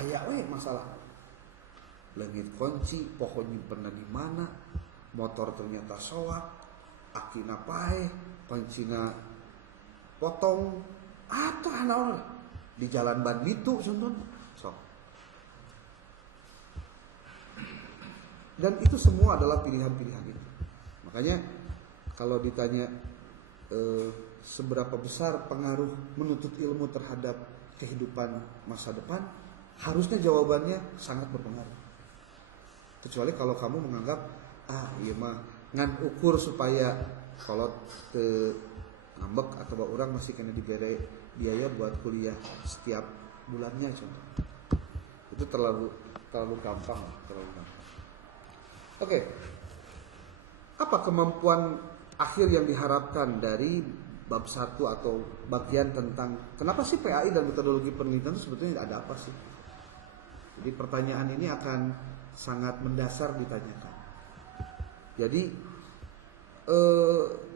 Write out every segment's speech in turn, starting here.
aya we masalah. Leungit kunci, pohon nyimpenna di mana, motor ternyata soak, akina paeh, kuncina potong, atah naon di jalan Banditu contohnya. Sok. Dan itu semua adalah pilihan-pilihan itu. Makanya kalau ditanya seberapa besar pengaruh menuntut ilmu terhadap kehidupan masa depan, harusnya jawabannya sangat berpengaruh. Kecuali kalau kamu menganggap iya mah ngan ukur supaya kolot te ngambek atau orang masih kena digere biaya buat kuliah setiap bulannya contoh. Itu terlalu gampang, Oke. Apa kemampuan akhir yang diharapkan dari bab 1 atau bagian tentang kenapa sih PAI dan metodologi penelitian itu sebetulnya ada apa sih? Jadi pertanyaan ini akan sangat mendasar ditanyakan. Jadi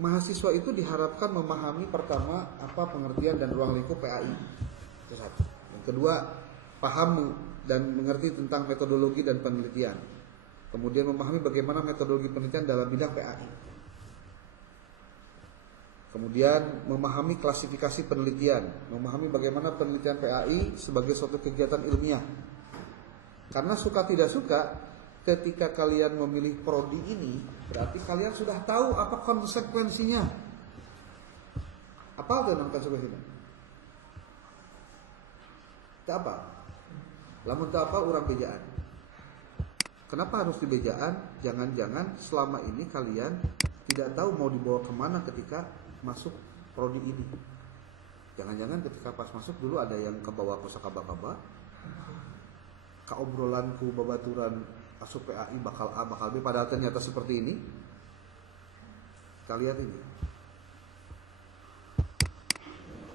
mahasiswa itu diharapkan memahami pertama apa pengertian dan ruang lingkup PAI. Itu satu. Yang kedua, paham dan mengerti tentang metodologi dan penelitian. Kemudian memahami bagaimana metodologi penelitian dalam bidang PAI. Kemudian memahami klasifikasi penelitian, memahami bagaimana penelitian PAI sebagai suatu kegiatan ilmiah. Karena suka tidak suka, ketika kalian memilih prodi ini, berarti kalian sudah tahu apa konsekuensinya. Apa itu namanya konsekuensinya? Tak apa. Lamun tak apa orang bejaan. Kenapa harus dibejaan? Jangan-jangan selama ini kalian tidak tahu mau dibawa kemana ketika masuk prodi ini. Jangan-jangan ketika pas masuk dulu ada yang kebawa kosakaba-kaba, kaobrolanku babaturan asup PAI bakal A bakal B, padahal ternyata seperti ini. Kalian ini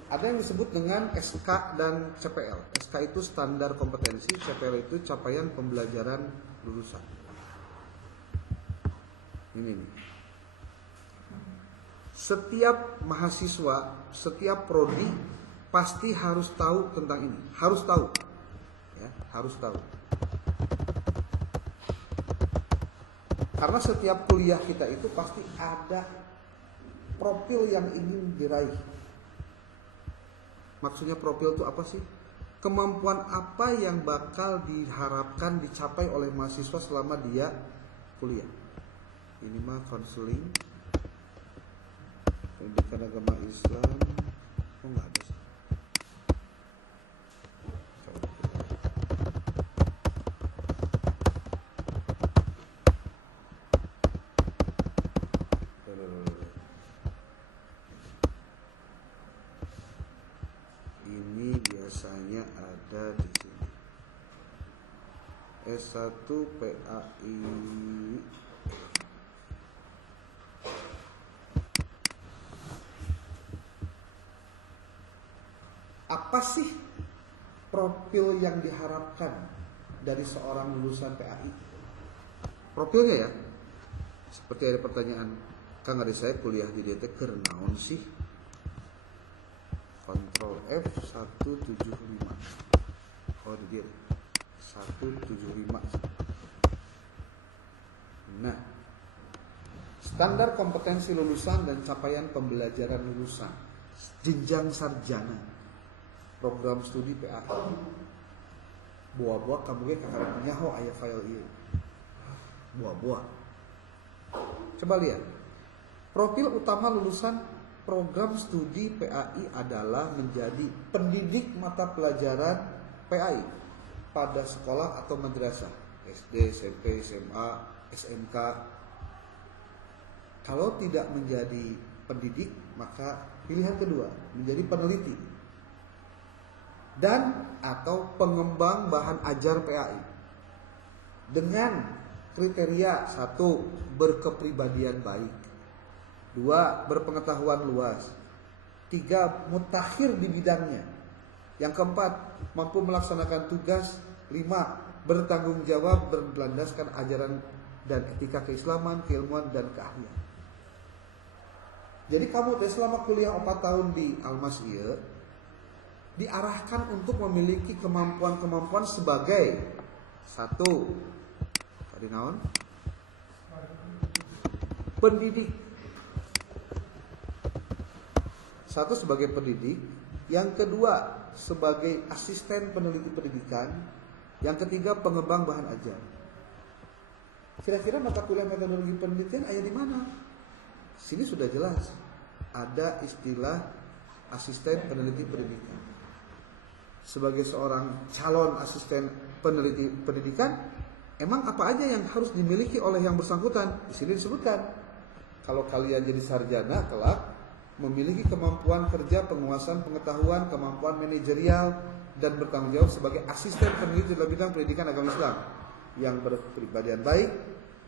ada yang disebut dengan SK dan CPL. SK itu standar kompetensi, CPL itu capaian pembelajaran lulusan. Ini nih. Setiap mahasiswa, setiap prodi pasti harus tahu tentang ini. Harus tahu. Ya, harus tahu. Karena setiap kuliah kita itu pasti ada profil yang ingin diraih. Maksudnya profil itu apa sih? Kemampuan apa yang bakal diharapkan dicapai oleh mahasiswa selama dia kuliah. Ini mah konseling pendidikan agama Islam. Oh enggak ada sih. Ini biasanya ada di sini. S1 PAI. Apa sih profil yang diharapkan dari seorang lulusan PAI? Profilnya ya. Seperti ada pertanyaan, Kang ada saya kuliah di DT keur naon sih? Ctrl F 175. Oh dia 175. Nah, standar kompetensi lulusan dan capaian pembelajaran lulusan jenjang sarjana program studi PAI. Buah-buah kamu ge kakak nyaho aya file ieu. Buah-buah. Coba lihat. Profil utama lulusan program studi PAI adalah menjadi pendidik mata pelajaran PAI pada sekolah atau madrasah, SD, SMP, SMA, SMK. Kalau tidak menjadi pendidik, maka pilihan kedua menjadi peneliti dan atau pengembang bahan ajar PAI dengan kriteria 1. Berkepribadian baik, 2. Berpengetahuan luas, 3. Mutakhir di bidangnya, yang keempat mampu melaksanakan tugas, 5. Bertanggung jawab berlandaskan ajaran dan etika keislaman, keilmuan dan keahlian. Jadi kamu selama kuliah 4 tahun di Almas ieu diarahkan untuk memiliki kemampuan-kemampuan sebagai satu, tadi naon? Pendidik. Satu sebagai pendidik, yang kedua sebagai asisten peneliti pendidikan, yang ketiga pengembang bahan ajar. Kira-kira mata kuliah metodologi penelitian ada di mana? Sini sudah jelas ada istilah asisten peneliti pendidikan. Sebagai seorang calon asisten peneliti pendidikan, emang apa aja yang harus dimiliki oleh yang bersangkutan? Di sini disebutkan. Kalau kalian jadi sarjana kelak, memiliki kemampuan kerja, penguasaan pengetahuan, kemampuan manajerial, dan bertanggung jawab sebagai asisten peneliti dalam bidang pendidikan agama Islam yang berpribadian baik,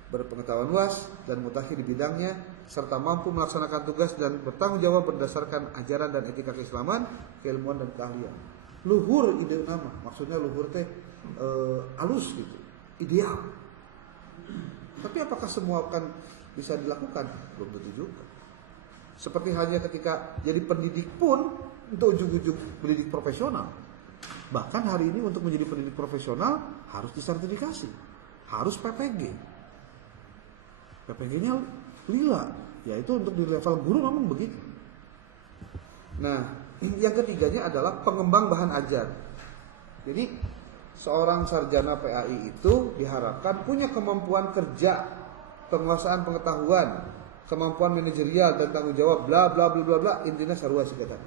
berpengetahuan luas, dan mutakhir di bidangnya, serta mampu melaksanakan tugas dan bertanggung jawab berdasarkan ajaran dan etika keislaman, keilmuan, dan keahlian. Luhur ide nama, maksudnya luhur teh halus gitu, ideal. Tapi apakah semua akan bisa dilakukan? Belum tentu juga. Seperti halnya ketika jadi pendidik pun untuk ujung-ujung pendidik profesional. Bahkan hari ini untuk menjadi pendidik profesional harus disertifikasi, harus PPG. PPG-nya lila, yaitu untuk di level guru memang begitu. Nah, yang ketiganya adalah pengembang bahan ajar. Jadi seorang sarjana PAI itu diharapkan punya kemampuan kerja, penguasaan pengetahuan, kemampuan manajerial dan tanggung jawab, bla bla bla bla bla, intinya sarua sih kata.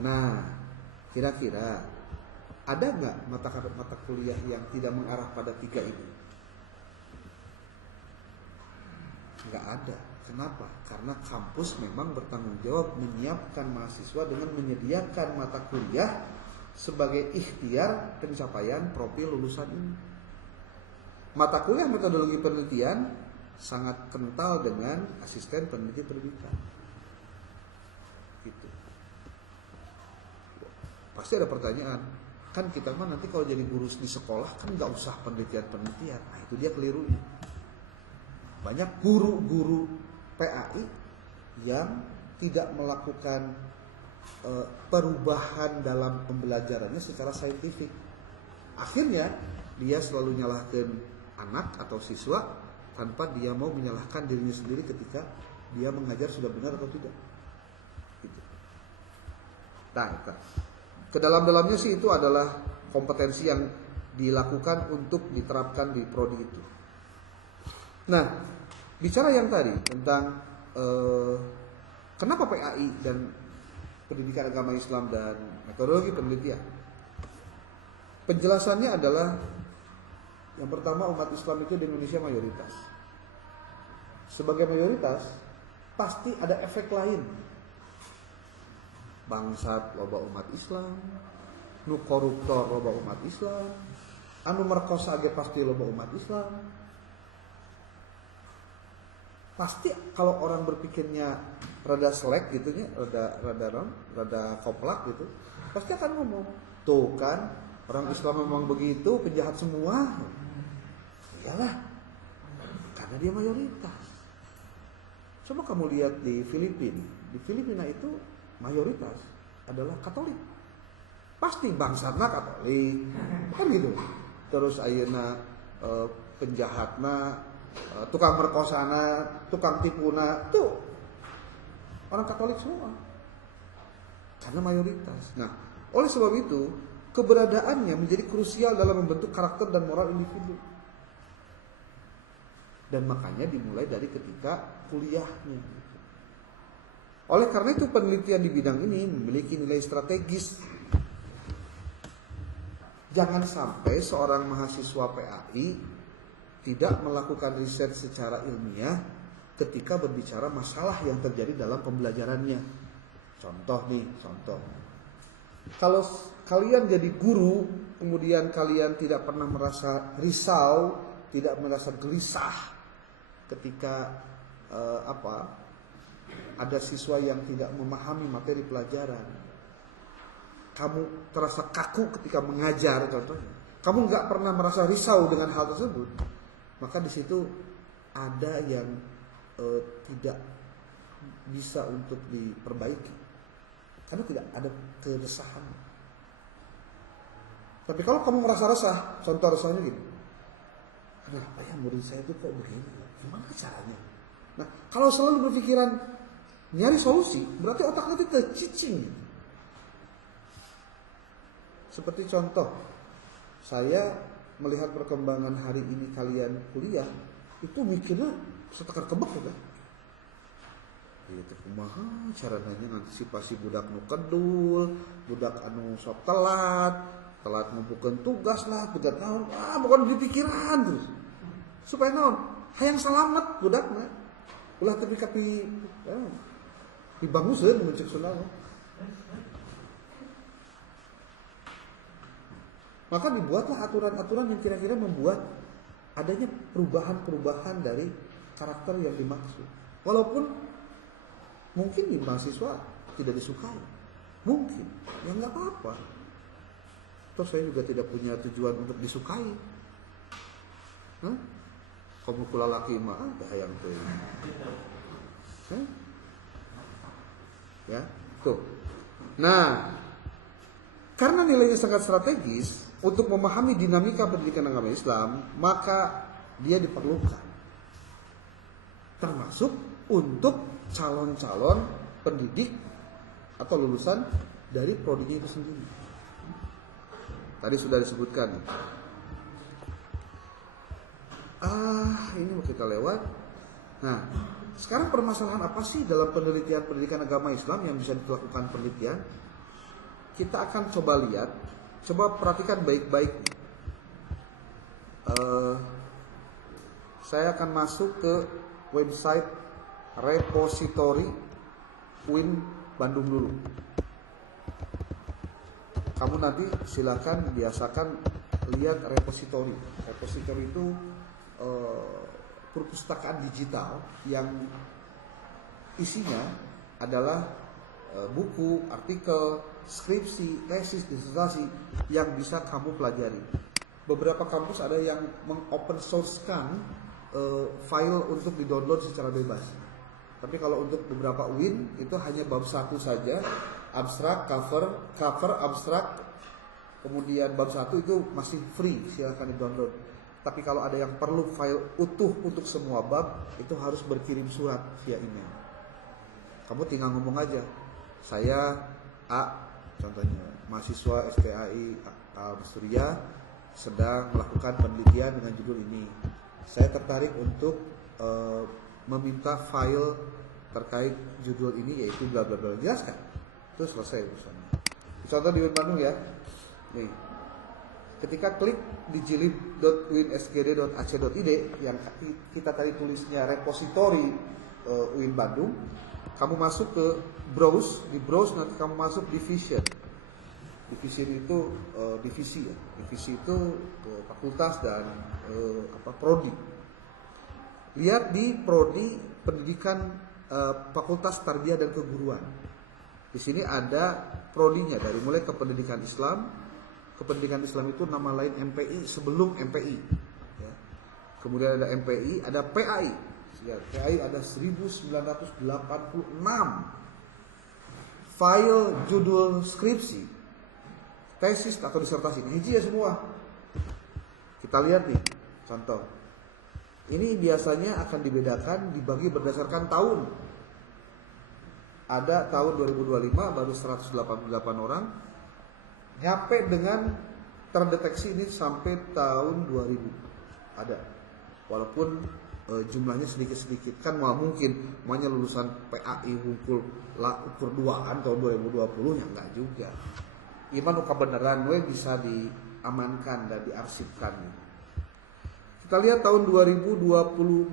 Nah, kira-kira ada nggak mata kuliah yang tidak mengarah pada tiga ini? Nggak ada. Kenapa? Karena kampus memang bertanggung jawab menyiapkan mahasiswa dengan menyediakan mata kuliah sebagai ikhtiar pencapaian profil lulusan ini. Mata kuliah metodologi penelitian sangat kental dengan asisten peneliti pendidikan. Gitu. Pasti ada pertanyaan, kan kita mah nanti kalau jadi guru di sekolah kan nggak usah penelitian. Nah itu dia kelirunya. Banyak guru-guru PAI yang tidak melakukan perubahan dalam pembelajarannya secara saintifik. Akhirnya dia selalu nyalahkan anak atau siswa tanpa dia mau menyalahkan dirinya sendiri ketika dia mengajar sudah benar atau tidak. Gitu. Nah, ke dalam-dalamnya sih itu adalah kompetensi yang dilakukan untuk diterapkan di prodi itu. Nah, bicara yang tadi tentang kenapa PAI dan pendidikan agama Islam dan metodologi penelitian, penjelasannya adalah yang pertama, umat Islam itu di Indonesia mayoritas. Sebagai mayoritas pasti ada efek lain. Bangsat loba umat Islam, nu koruptor loba umat Islam, anu merkosa ge pasti loba umat Islam. Pasti kalau orang berpikirnya rada selek gitu nya, rada koplak gitu, pasti akan ngomong, tuh kan orang Islam memang begitu, penjahat semua. Iyalah, karena dia mayoritas. Coba kamu lihat di Filipina. Di Filipina itu mayoritas adalah Katolik. Pasti bangsatna Katolik, kan gitu. Terus ayeuna penjahatna, tukang merkosana, tukang tipuna, tuh orang Katolik semua. Karena mayoritas. Nah, oleh sebab itu keberadaannya menjadi krusial dalam membentuk karakter dan moral individu. Dan makanya dimulai dari ketika kuliahnya. Oleh karena itu penelitian di bidang ini memiliki nilai strategis. Jangan sampai seorang mahasiswa PAI tidak melakukan riset secara ilmiah ketika berbicara masalah yang terjadi dalam pembelajarannya. Contoh. Kalau kalian jadi guru, kemudian kalian tidak pernah merasa risau, tidak merasa gelisah ketika ada siswa yang tidak memahami materi pelajaran. Kamu terasa kaku ketika mengajar, contohnya. Kamu nggak pernah merasa risau dengan hal tersebut. Maka di situ ada yang tidak bisa untuk diperbaiki. karena tidak ada keresahan. Tapi kalau kamu merasa resah, contoh resahnya gini, kenapa ya murid saya itu kok begini? Gimana caranya? Nah, kalau selalu berpikiran nyari solusi, berarti otaknya itu tercicing. Seperti contoh, saya melihat perkembangan hari ini kalian kuliah, itu mikirnya setekar kebek kan? Itu kumaha caranya ngantisipasi budak nu kedul, budak anu sok telat ngumpulkeun tugas lah, tugas naon, bukan dipikiran terus. Supaya naon? Hayang salamet budakna. Ulah teu kapi dibanguseun mun ceuk Sunda. Maka dibuatlah aturan-aturan yang kira-kira membuat adanya perubahan-perubahan dari karakter yang dimaksud. Walaupun mungkin di mahasiswa tidak disukai, mungkin, ya nggak apa-apa. Toh saya juga tidak punya tujuan untuk disukai. Kamu kula laki mah hayang teh. Ya, tuh. Nah, karena nilainya sangat strategis untuk memahami dinamika pendidikan agama Islam, maka dia diperlukan. Termasuk untuk calon-calon pendidik atau lulusan dari prodinya itu sendiri. Tadi sudah disebutkan. Ini mau kita lewat. Nah, sekarang permasalahan apa sih dalam penelitian pendidikan agama Islam yang bisa dilakukan penelitian? Kita akan coba lihat, coba perhatikan baik-baik. Saya akan masuk ke website repository UIN Bandung dulu. Kamu nanti silakan biasakan lihat repository. Repository itu perpustakaan digital yang isinya adalah buku, artikel, skripsi, tesis, disertasi yang bisa kamu pelajari. Beberapa kampus ada yang meng-open source-kan file untuk di-download secara bebas. Tapi kalau untuk beberapa UIN itu hanya bab 1 saja, abstrak, cover abstrak, kemudian bab 1 itu masih free, silakan di-download. Tapi kalau ada yang perlu file utuh untuk semua bab, itu harus berkirim surat via email. Kamu tinggal ngomong aja, saya A, contohnya mahasiswa STAI Al-Masturiah sedang melakukan penelitian dengan judul ini. Saya tertarik untuk meminta file terkait judul ini, yaitu bla bla bla. Jelaskan, itu selesai urusannya. Contoh di UIN Bandung ya, nih, ketika klik di jilid.uinsgd.ac.id yang kita tadi tulisnya repository UIN Bandung, kamu masuk ke browse, di browse nanti kamu masuk division. Division itu divisi ya. Divisi itu fakultas dan prodi. Lihat di prodi pendidikan fakultas tarbiyah dan keguruan. Di sini ada prodinya dari mulai ke pendidikan Islam. Ke pendidikan Islam itu nama lain MPI sebelum MPI. Ya. Kemudian ada MPI, ada PAI. Ya, PAI ada 1986 file judul skripsi, tesis atau disertasi. Hiji ya semua. Kita lihat nih, contoh. Ini biasanya akan dibedakan, dibagi berdasarkan tahun. Ada tahun 2025 baru 188 orang. Nyampe dengan terdeteksi ini sampai tahun 2000. Ada. Walaupun jumlahnya sedikit-sedikit. Kan mungkin semuanya lulusan PAI hukum ukur 2an tahun 2020 ya enggak juga. Iman kebenaran we bisa diamankan dan diarsipkan. Kita lihat tahun 2024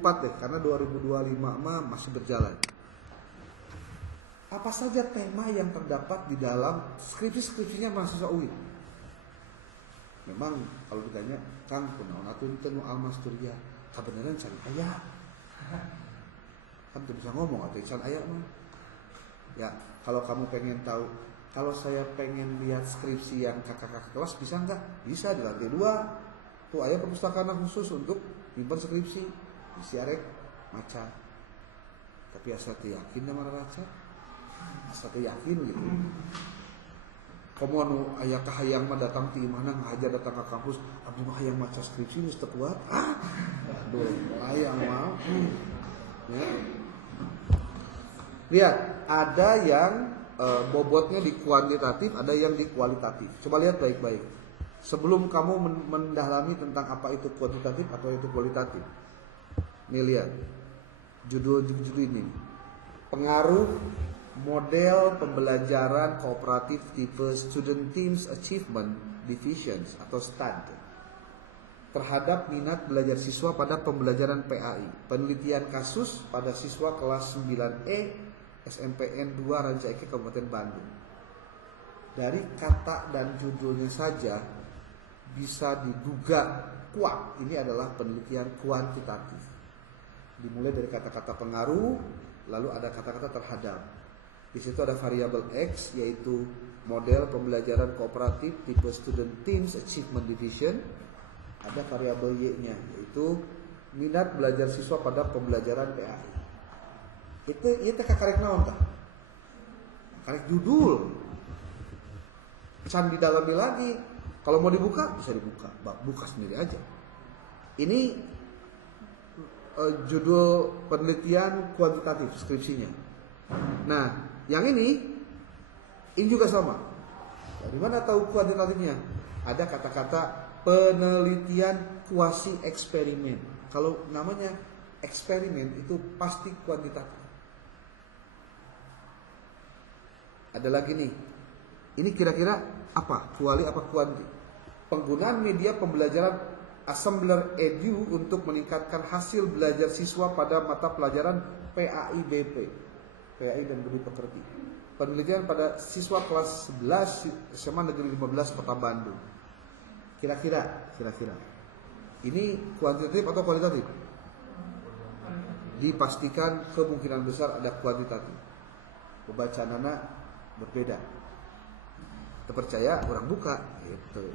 deh, karena 2025 mah masih berjalan. Apa saja tema yang terdapat di dalam skripsi-skripsinya mahasiswa UIN? Memang kalau ditanya, Kang, kunaon atuh teu Al-Masturiah? Kebenaran can aya. Kan tuh bisa ngomong atuh can aya mah. Ya, kalau kamu pengen tahu, kalau saya pengen lihat skripsi yang kakak-kakak kelas bisa enggak? Bisa di lantai 2. Tuh aya perpustakaan khusus untuk nyimpan skripsi. Isi arek maca. Tapi asa teu yakin sama raca. Asal yakin gitu. Kamu anu aya kahayang mah datang ti mana ngajar datang ke kampus, abdi mah hayang maca skripsi geus teu kuat. Aduh, hayang mah. Ya. Lihat, ada yang bobotnya di kuantitatif, ada yang di kualitatif. Coba lihat baik-baik. Sebelum kamu mendalami tentang apa itu kuantitatif atau itu kualitatif. Nih lihat. Judul ini. Pengaruh model pembelajaran kooperatif tipe Student Teams Achievement Divisions atau STAD terhadap minat belajar siswa pada pembelajaran PAI. Penelitian kasus pada siswa kelas 9E SMPN 2 Rancaike Kabupaten Bandung. Dari kata dan judulnya saja bisa diduga kuat ini adalah penelitian kuantitatif. Dimulai dari kata-kata pengaruh, lalu ada kata-kata terhadap. Di situ ada variabel X yaitu model pembelajaran kooperatif tipe Student Teams Achievement Division. Ada variabel Y-nya yaitu minat belajar siswa pada pembelajaran PAI. Itu karek naon tah? Karek judul. Can didalami lagi. Kalau mau dibuka bisa dibuka, buka sendiri aja. Ini judul penelitian kuantitatif skripsinya. Nah, yang ini juga sama. Dari mana tahu kuantitatifnya? Ada kata-kata penelitian kuasi eksperimen. Kalau namanya eksperimen itu pasti kuantitatif. Ada lagi nih. Ini kira-kira apa? Kuali apa kuanti? Penggunaan media pembelajaran Assembler Edu untuk meningkatkan hasil belajar siswa pada mata pelajaran PAI-BP. PAI dan Budi Pekerti. Penelitian pada siswa kelas 11 SMA Negeri 15 Kota Bandung. Kira-kira ini kuantitatif atau kualitatif? Dipastikan kemungkinan besar ada kuantitatif. Pembacaannya berbeda. Terpercaya orang buka gitu.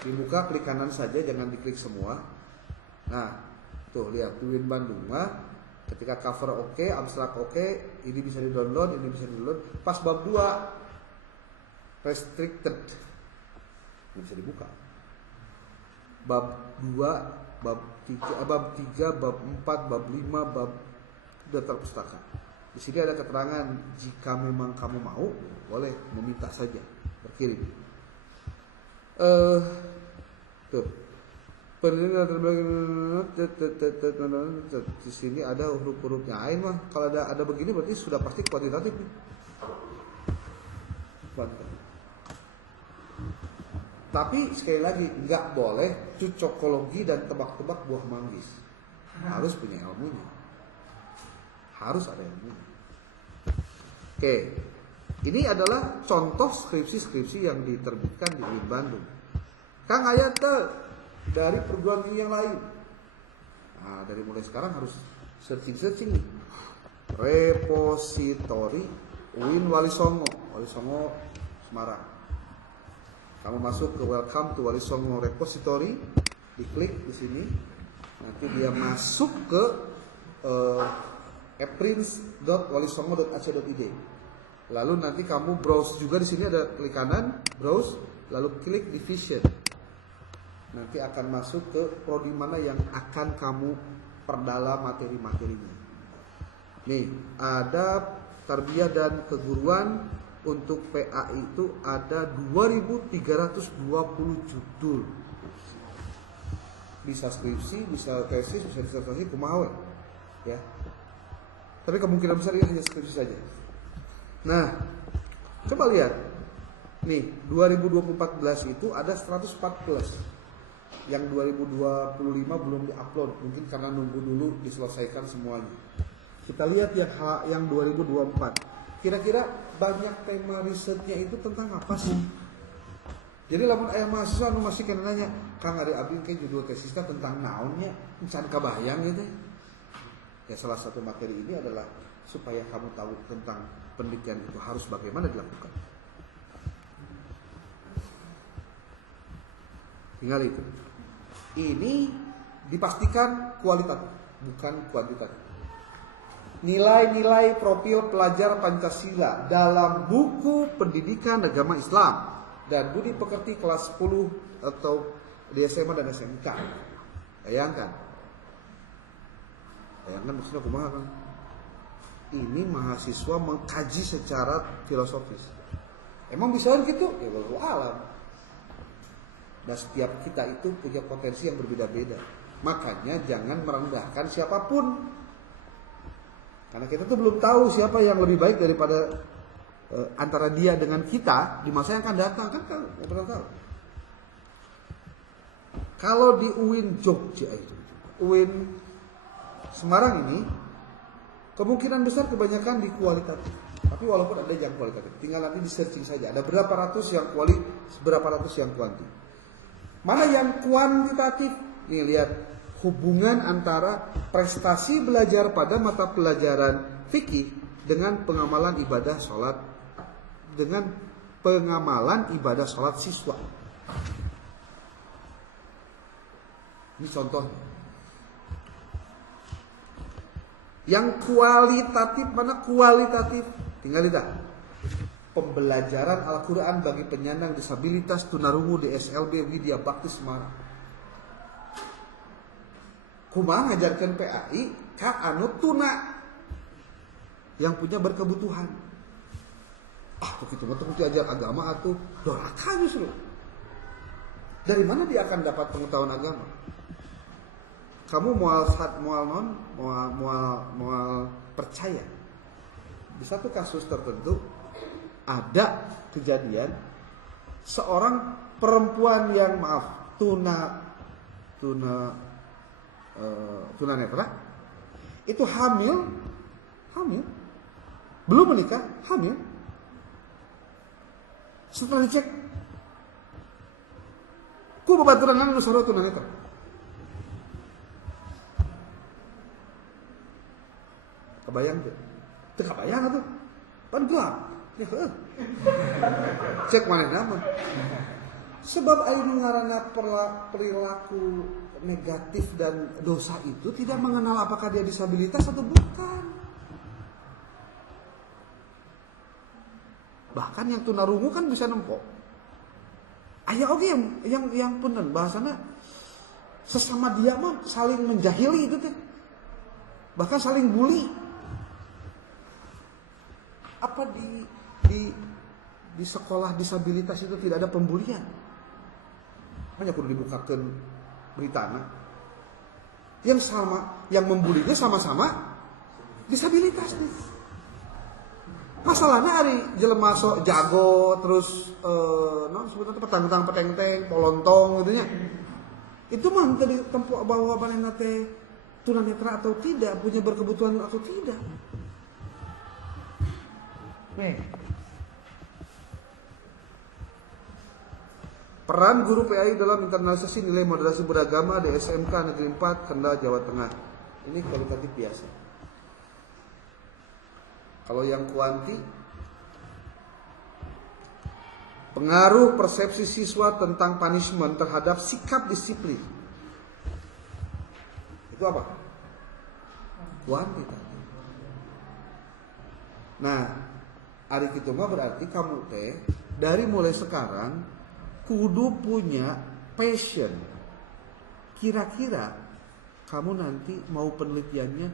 Dibuka klik kanan saja, jangan diklik semua. Nah, tuh lihat Tuin Bandung mah ketika cover oke, abstrak oke, ini bisa di-download, ini bisa di-download. Pas bab 2 restricted. Ini bisa dibuka. Bab 2, bab 3, bab 4, bab 5, bab daftar pustaka. Di sini ada keterangan jika memang kamu mau, boleh meminta saja berkirim. Tuh. Di sini ada huruf-hurufnya Ain mah. Kalau ada begini berarti sudah pasti kuantitatif nih. Kuantitatif. Tapi sekali lagi nggak boleh cocokologi dan tebak-tebak buah manggis. Harus punya ilmunya. Harus ada ilmunya. Oke. Ini adalah contoh skripsi-skripsi yang diterbitkan di UIN Bandung. Kang aya teh dari perguruan tinggi yang lain. Nah, dari mulai sekarang harus searching nih. Repositori UIN Wali Songo Semarang. Kamu masuk ke Welcome to Wali Songo Repository, diklik di sini. Nanti dia masuk ke eprints.walisongo.ac.id. Lalu nanti kamu browse juga, di sini ada klik kanan, browse, lalu klik division. Nanti akan masuk ke prodi mana yang akan kamu perdalam materi-materinya. Nih, ada tarbiyah dan keguruan untuk PAI itu ada 2320 judul. Bisa skripsi, bisa tesis, bisa disertasi, kumaha ya. Tapi kemungkinan besar ini hanya skripsi saja. Nah, coba lihat. Nih, 2014 itu ada 114. Yang 2025 belum diupload, mungkin karena nunggu dulu diselesaikan semuanya. Kita lihat yang 2024. Kira-kira banyak tema risetnya itu tentang apa sih? Jadi lamun aya mahasiswa anu masih kena nanya, Kang Ari abdi ke judul tesisnya tentang naonnya, can kabayang gitu. Ya salah satu materi ini adalah supaya kamu tahu tentang penelitian itu harus bagaimana dilakukan. Tinggal itu. Ini dipastikan kualitatif, bukan kuantitatif. nilai-nilai profil pelajar Pancasila dalam buku pendidikan agama Islam dan budi pekerti kelas 10 atau di SMA dan SMK. Bayangkan maksudnya kumaha kan? Ini mahasiswa mengkaji secara filosofis. Emang bisa gitu? Ya wallahu alam. Dan setiap kita itu punya potensi yang berbeda-beda. Makanya jangan merendahkan siapapun. Karena kita tuh belum tahu siapa yang lebih baik daripada antara dia dengan kita di masa yang akan datang, kan nggak pernah tahu. Kalau di UIN Jogja itu, UIN Semarang ini kemungkinan besar kebanyakan di kualitatif. Tapi walaupun ada yang kualitatif, tinggal nanti di searching saja. Ada berapa ratus yang berapa ratus yang kuanti. Mana yang kuantitatif? Nih lihat hubungan antara prestasi belajar pada mata pelajaran fikih dengan pengamalan ibadah sholat siswa. Ini contohnya. Yang kualitatif mana kualitatif? Tinggal lihat. Pembelajaran Al-Quran bagi penyandang disabilitas tunarungu di SLB Widya Bakti Semarang. Kumaha ngajarkan PAI ka anu tuna yang punya berkebutuhan. Begitu mah teu ajar agama atuh doraka justru. Dari mana dia akan dapat pengetahuan agama? Kamu mual percaya. Di satu kasus tertentu ada kejadian seorang perempuan yang tunanetra itu hamil belum menikah, hamil. Setelah dicek ku babaturan anu sarua tunanetra. Kebayang tuh? Teu kabayang atuh. Pan gelap. Cek mana nama. Sebab anu ngaranna perilaku negatif dan dosa itu tidak mengenal apakah dia disabilitas atau bukan. Bahkan yang tunarungu kan bisa nempok. Aya oge yang punten bahasana sesama dia mah saling menjahili itu teh. Bahkan saling bully. Apa di sekolah disabilitas itu tidak ada pembulian? Hanya perlu dibukakan beritana. Yang membulinya sama-sama disabilitas nih. Masalahnya hari jelema sok jago terus sebetulnya petang-petang polontong gitu nya. Itu mah tadi tempo bahwa manehna teh tunanetra atau tidak, punya berkebutuhan atau tidak. Peran guru PAI dalam internalisasi nilai moderasi beragama di SMK Negeri 4 Kendal, Jawa Tengah. Ini kualitatif biasa. Kalau yang kuanti, pengaruh persepsi siswa tentang punishment terhadap sikap disiplin. Itu apa? Kuantitatif. Nah, ari kitu mah berarti kamu teh dari mulai sekarang kudu punya passion. Kira-kira kamu nanti mau penelitiannya,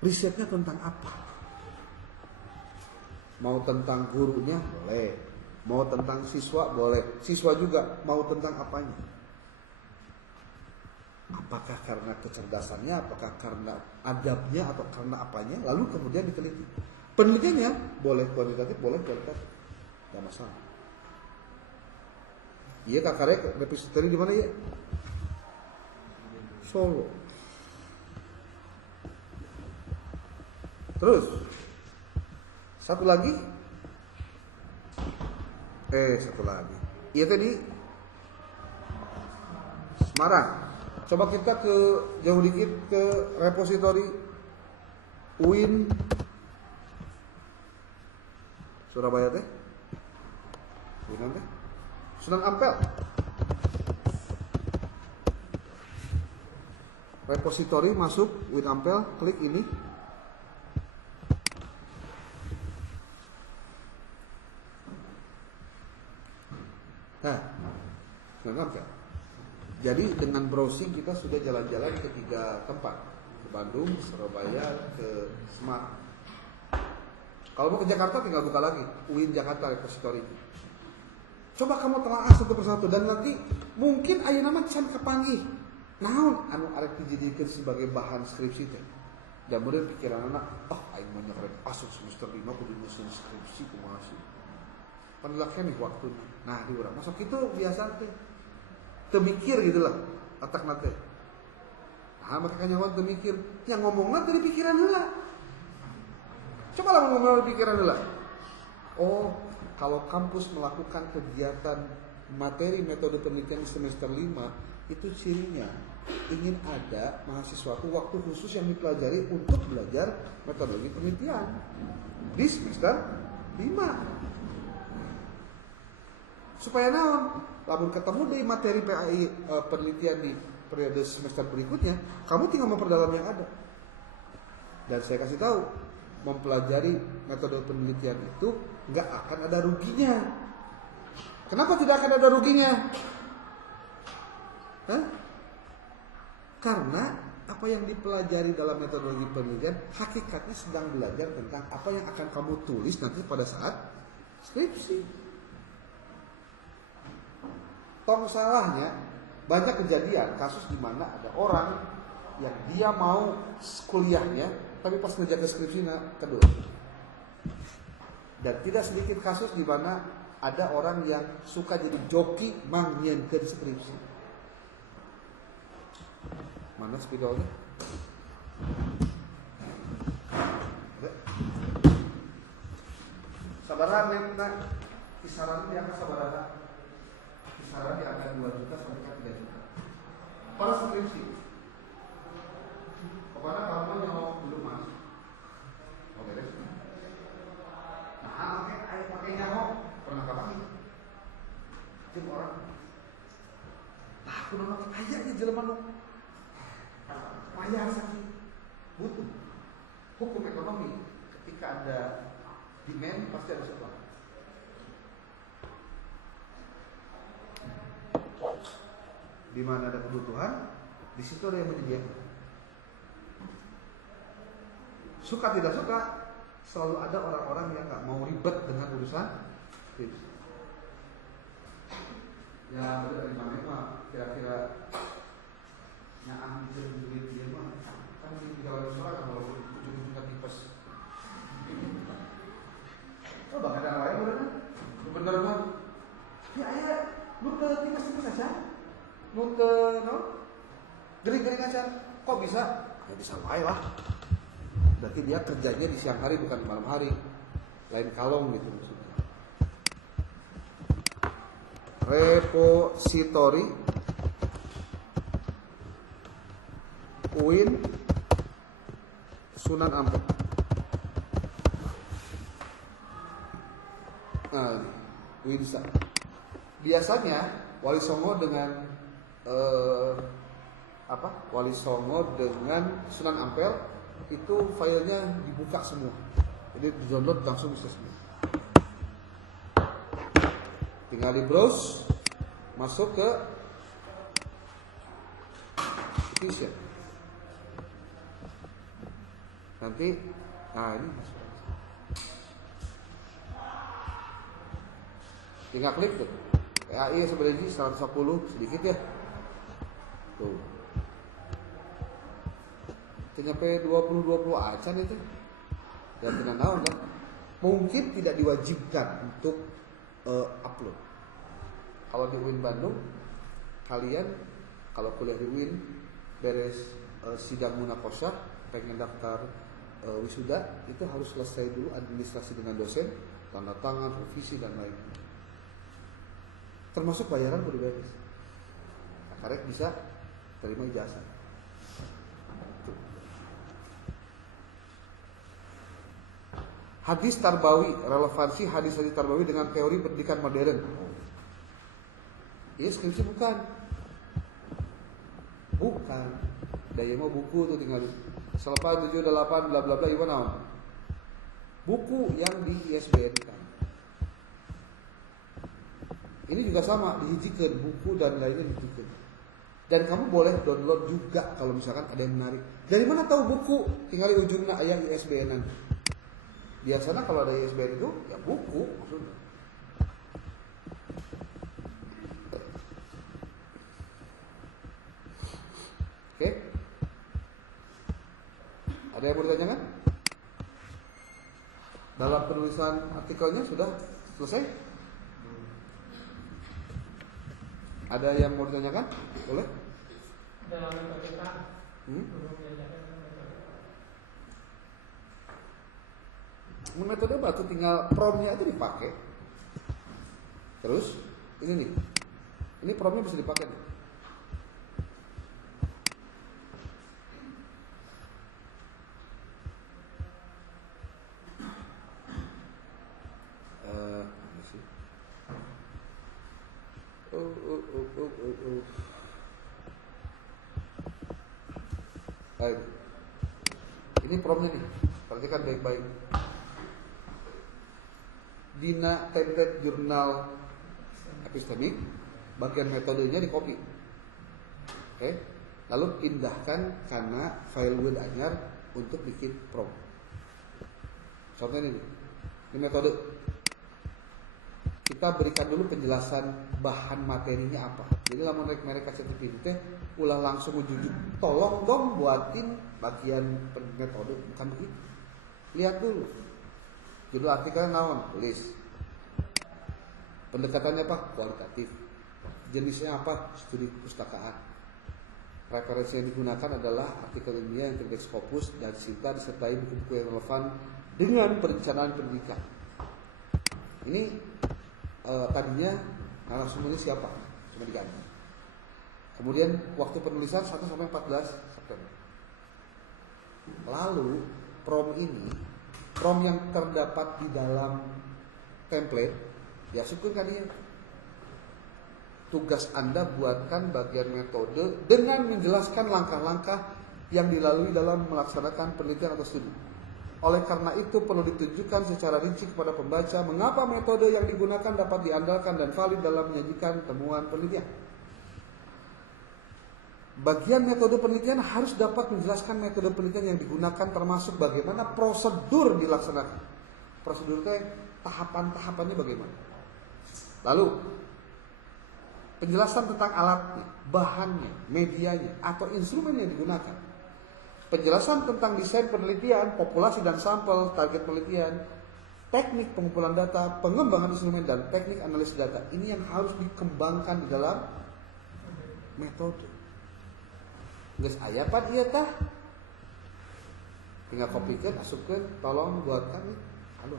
risetnya tentang apa? Mau tentang gurunya boleh, mau tentang siswa boleh, siswa juga mau tentang apanya? Apakah karena kecerdasannya, apakah karena adabnya, atau karena apanya? Lalu kemudian diteliti. Penelitiannya boleh kuantitatif, boleh kualitatif, nggak masalah. Iya kakarek repository di mana ya? Solo. Terus satu lagi. Iya tadi Semarang. Coba kita ke jauh dikit ke repository UIN Surabaya teh. UIN teh. Sunan Ampel. Repository masuk UIN Ampel, klik ini. Nah, kan? Jadi dengan browsing kita sudah jalan-jalan ke 3 tempat, ke Bandung, Surabaya, ke Semarang. Kalau mau ke Jakarta tinggal buka lagi UIN Jakarta Repository. Coba kamu telaah satu persatu dan nanti mungkin aya nama can kepanggih. Naon anu arek dijadikeun sebagai bahan skripsi teh. Dan kemudian pikiran anak, aing mah nyorek asup semester 5 kudu nyusun skripsi kumaha sih. Penelaknya nih waktunya. Nah, di urang masuk itu biasa teh. Teu mikir gitu lah otakna teh. Nah, maka kanyawan teu mikir, yang ngomongna teu pikiran heula. Coba lah ngomong dari pikiran heula. Oh, kalau kampus melakukan kegiatan materi metode penelitian semester 5, itu cirinya ingin ada mahasiswa waktu khusus yang dipelajari untuk belajar metodologi penelitian di semester 5. Supaya naon? Lamun ketemu di materi PAI penelitian di periode semester berikutnya, kamu tinggal memperdalam yang ada. Dan saya kasih tahu, mempelajari metode penelitian itu nggak akan ada ruginya. Kenapa tidak akan ada ruginya? Hah? Karena apa yang dipelajari dalam metodologi penelitian hakikatnya sedang belajar tentang apa yang akan kamu tulis nanti pada saat skripsi. Tong salahnya banyak kejadian kasus di mana ada orang yang dia mau kuliahnya tapi pas ngejaga skripsinya kedua. Dan tidak sedikit kasus di mana ada orang yang suka jadi joki mangnyeunkeun skripsi. Mana spidolnya? Sabaran nek kisaran di angka sabaran. Kisaran di angka 2 juta sampai 3 juta. Para skripsi. Pokoknya kamu nyolong dulu mas. Oke deh. Nah, pakai nyamuk pernah kapan? Tim orang. Nah, aku nongol kayaknya jelema nu payah sakit. Butuh. Hukum ekonomi ketika ada demand pasti ada supply. Di mana ada kebutuhan, di situ ada yang menyediakan. Suka tidak suka, selalu ada orang-orang yang nggak mau ribet dengan urusan skripsi. Ya betul dari mana mah kira-kira nyaan duit dia mah kan di dalam suara kan kalau ujung-ujungnya tipes. Oh bahkan ada lain bener mah. Ya ayah, lu ke tipes aja. Lu ke gering-gering aja. Kok bisa? Ya bisa wae lah. Berarti dia kerjanya di siang hari bukan di malam hari. Lain kalong gitu maksudnya. Repository UIN Sunan Ampel. Nah, WINSA. Biasanya Wali Songo dengan Wali Songo dengan Sunan Ampel itu filenya dibuka semua. Jadi di-download langsung bisa semua. Tinggal di browse, masuk ke Efficient. Nanti, nah ini masuk. Tinggal klik tuh. PAI sebenarnya 110 sedikit ya. Tuh. Nyampe 20 acan itu. Dan tidak tahu kan. Mungkin tidak diwajibkan untuk upload. Kalau di UIN Bandung, kalian kalau kuliah di UIN beres sidang munakosah, pengen daftar wisuda, itu harus selesai dulu administrasi dengan dosen, tanda tangan, revisi dan lain. Termasuk bayaran udah beres. Karek bisa terima ijazah. Hadis Tarbawi, relevansi hadis-hadis Tarbawi dengan teori pendidikan modern. Iya skripsi bukan. Bukan. Daya mau buku tuh tinggal selepas 78 bla bla bla ieu naon. Buku yang di ISBN kan. Ini juga sama, dihijikeun buku dan lainnya dihijikeun. Dan kamu boleh download juga kalau misalkan ada yang menarik. Dari mana tahu buku? Tinggal di ujungnya aya ISBN-an. Biasanya kalau ada ISBN itu ya buku maksudnya. Oke. Ada yang mau ditanyakan? Dalam penulisan artikelnya sudah selesai? Ada yang mau ditanyakan? Boleh? Dalam metode belum diajarkan metode batu tinggal promnya itu dipakai. Terus ini nih, ini promnya bisa dipakai nih. Apa sih? Baik. Ini promnya nih, perhatikan baik-baik. Dina template jurnal epistemik, bagian metodenya di copy. Oke. Lalu pindahkan karena file Word anyar untuk bikin prom. Contohnya ini metode. Kita berikan dulu penjelasan bahan materinya apa. Jadi lamun mereka CTP teh ulah langsung ujuk-ujuk. Tolong dong buatin bagian metode, bukan begitu. Lihat dulu. Judul artikelnya naon? Tulis. Pendekatannya apa? Kualitatif. Jenisnya apa? Studi pustakaan. Referensi yang digunakan adalah artikel ilmiah yang terdiri Scopus dan Sinta disertai buku-buku yang relevan dengan perencanaan pendidikan. Ini tadinya narasumbernya siapa? Cuma diganti. Kemudian waktu penulisan 1 sampai 14 September. Lalu prom yang terdapat di dalam template ya syukurkan dia. Tugas Anda buatkan bagian metode dengan menjelaskan langkah-langkah yang dilalui dalam melaksanakan penelitian atau studi. Oleh karena itu perlu ditunjukkan secara rinci kepada pembaca mengapa metode yang digunakan dapat diandalkan dan valid dalam menyajikan temuan penelitian. Bagian metode penelitian harus dapat menjelaskan metode penelitian yang digunakan termasuk bagaimana prosedur dilaksanakan. Prosedur itu tahapan-tahapannya bagaimana. Lalu penjelasan tentang alatnya, bahannya, medianya, atau instrumen yang digunakan. Penjelasan tentang desain penelitian, populasi dan sampel, target penelitian, teknik pengumpulan data, pengembangan instrumen, dan teknik analisis data. Ini yang harus dikembangkan di dalam metode. Geus aya apa dia tah? Tinggal kopikeun, asupkeun, tolong buatkan nih. Halo.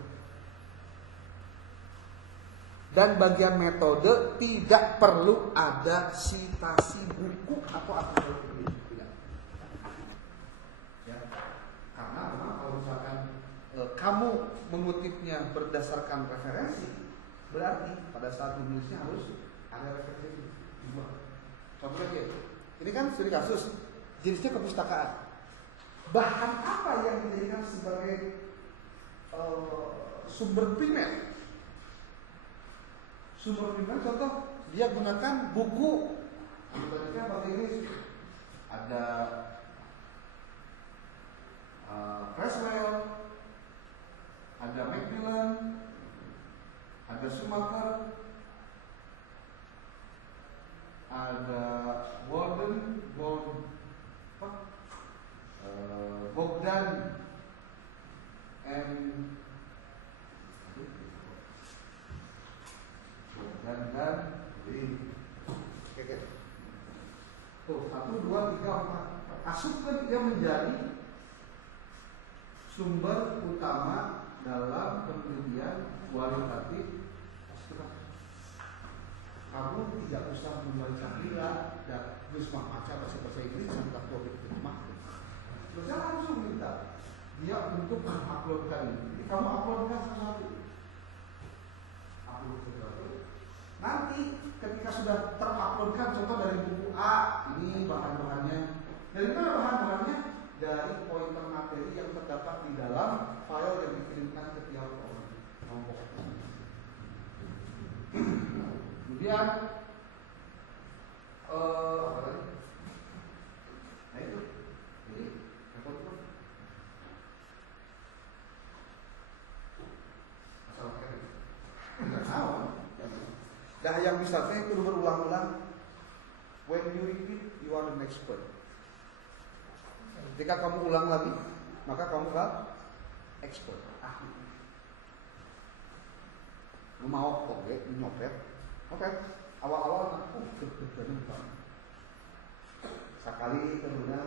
Dan bagian metode tidak perlu ada citasi buku atau artikel ilmiah. Tidak. Ya. Karena memang kalau misalkan kamu mengutipnya berdasarkan referensi, berarti pada saat menulisnya harus ada referensi. Contoh aja. Ini kan studi kasus, jenisnya kepustakaan. Bahan apa yang dijadikan sebagai sumber primer? Sumber primer contoh dia gunakan buku. Contohnya bahasa Inggris ada Creswell, ada Macmillan, ada Schumacher, ada Bogdan dan tuh 1, 2, 3, 4 asupkan dia menjadi sumber utama dalam penelitian kualitatif. Kamu tidak usah membaca bila dan terus membaca bahasa Inggris tentang topik terjemah. Bisa langsung minta dia untuk menguploadkan ini. Jadi kamu uploadkan sesuatu. Upload sesuatu. Nanti ketika sudah teruploadkan contoh dari buku A, ini bahan-bahannya. Dari mana bahan-bahannya? Dari pointer materi yang terdapat di dalam file yang dikirimkan ke tiap orang. Untuk Kemudian apa lagi? Nah itu, jadi repot tuh. Masalah keren. Enggak tahu. Dah yang bisa saya kudu berulang-ulang. When you repeat, you are an expert. Ketika kamu ulang lagi, maka kamu kan expert, ahli. Lu mau oke, nyopet, oke. Awal-awal sekali kemudian,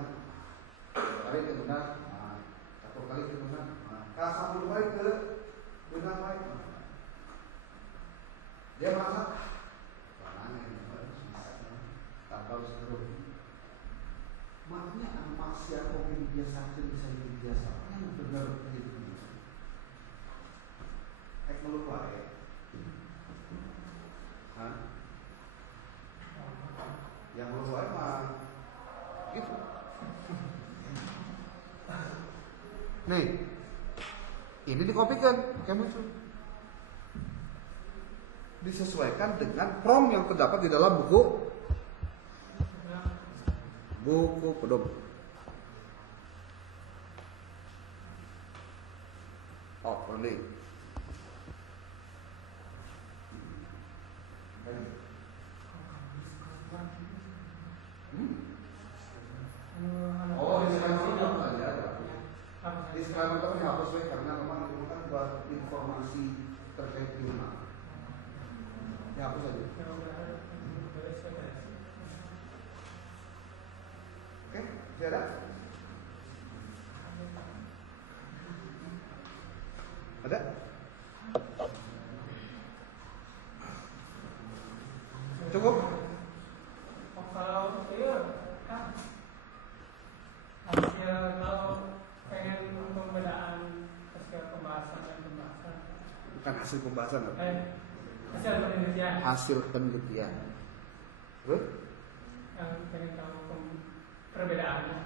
sekali kemudian, satu kali kemudian, kasih baik ke benar baik. Dia merasa tanpa seterus. Makanya maksiat kopi dibiasakan bisa dibiasakan yang benar begitu. Melupa ya. Yang melupa mah gitu. Nih, ini dikopikan, kayak muncul. Disesuaikan dengan prompt yang terdapat di dalam buku pedoman. Oh, learning. Oh, di sekarang saja. Di sekarang itu dihapus karena memang itu kan buat informasi terkait jurnal. Dihapus saja. Oke, masih ada? Ada? Cukup? Kalau iya, kan hasil kalau pengen pembedaan hasil pembahasan dan pembahasan. Bukan hasil pembahasan apa? Hasil penelitian. Hasil penelitian. Terus? Yang pengen tahu perbedaannya.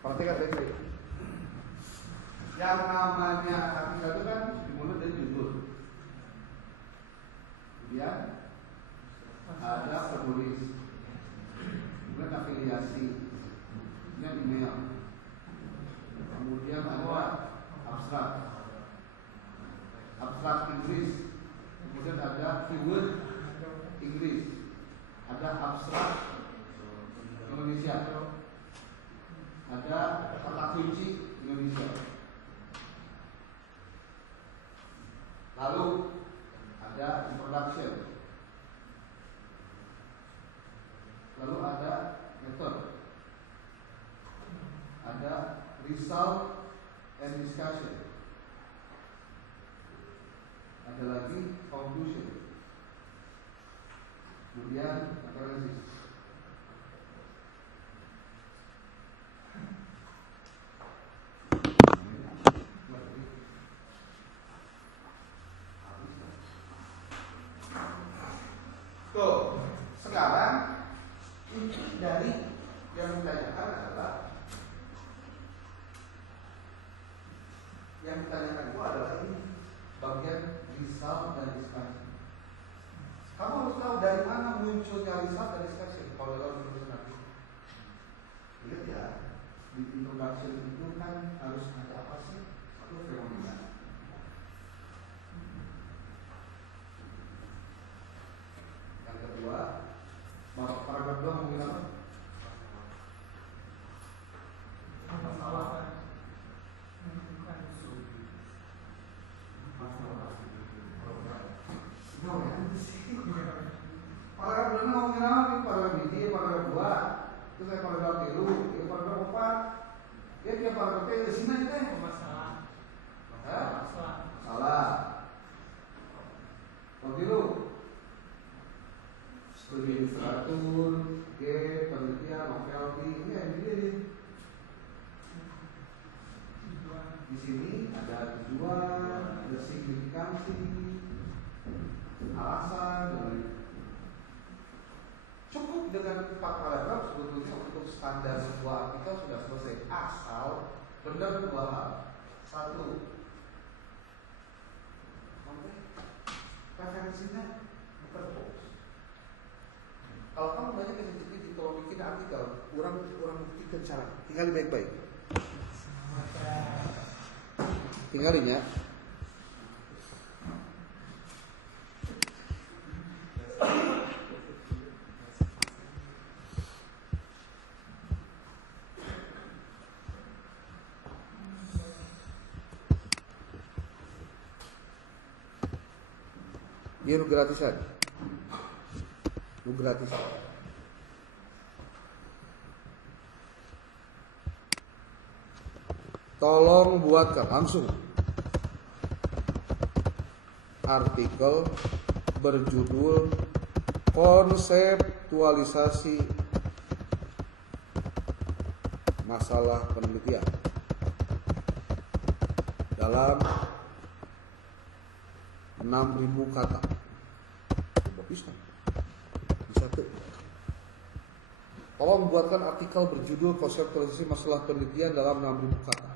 Perhatikan baik-baik. Yang namanya artikel itu kan dimulai dari judul. Kemudian ada penulis, kemudian afiliasi, kemudian email, kemudian ada abstrak Inggris, kemudian ada keyword Inggris, ada abstrak Indonesia, ada kata kunci Indonesia, lalu ada introduction, lalu ada method, ada result and discussion, ada lagi conclusion, kemudian analisis. Tuh, sekarang inti dari yang ditanyakan adalah itu adalah ini bagian result dan discussion. Kamu harus tahu dari mana munculnya result dan discussion kalau dalam penulisan nanti. Ingat ya, di introduction itu kan harus ada apa sih? Satu fenomena. Yang kedua, paragraf 2 ngomongin apa? Masalah. Paragraf 2 ngomongin apa nih? Paragraf 1, paragraf 2, terus saya paragraf 3, paragraf 4. Ya tiap paragrafnya di sini aja deh. Masalah. Salah. Dulu. Studi literatur, G, penelitian, novelty, ini ini. Di sini ada tujuan, ada signifikansi, alasan, cukup dengan 4 paragraf sebetulnya untuk standar sebuah artikel sudah selesai. Asal benar 2 hal. 1, substansinya bukan hoax. Kalau kamu banyak yang ChatGPT tolong bikin artikel, orang buktikan cara. Tinggalin baik-baik. Tinggalin ya. Dia nu gratisan. Tolong buatkan langsung artikel berjudul konseptualisasi masalah penelitian dalam 6.000 kata. Bisa tuh. Tolong buatkan artikel berjudul konseptualisasi masalah penelitian dalam 6.000 kata.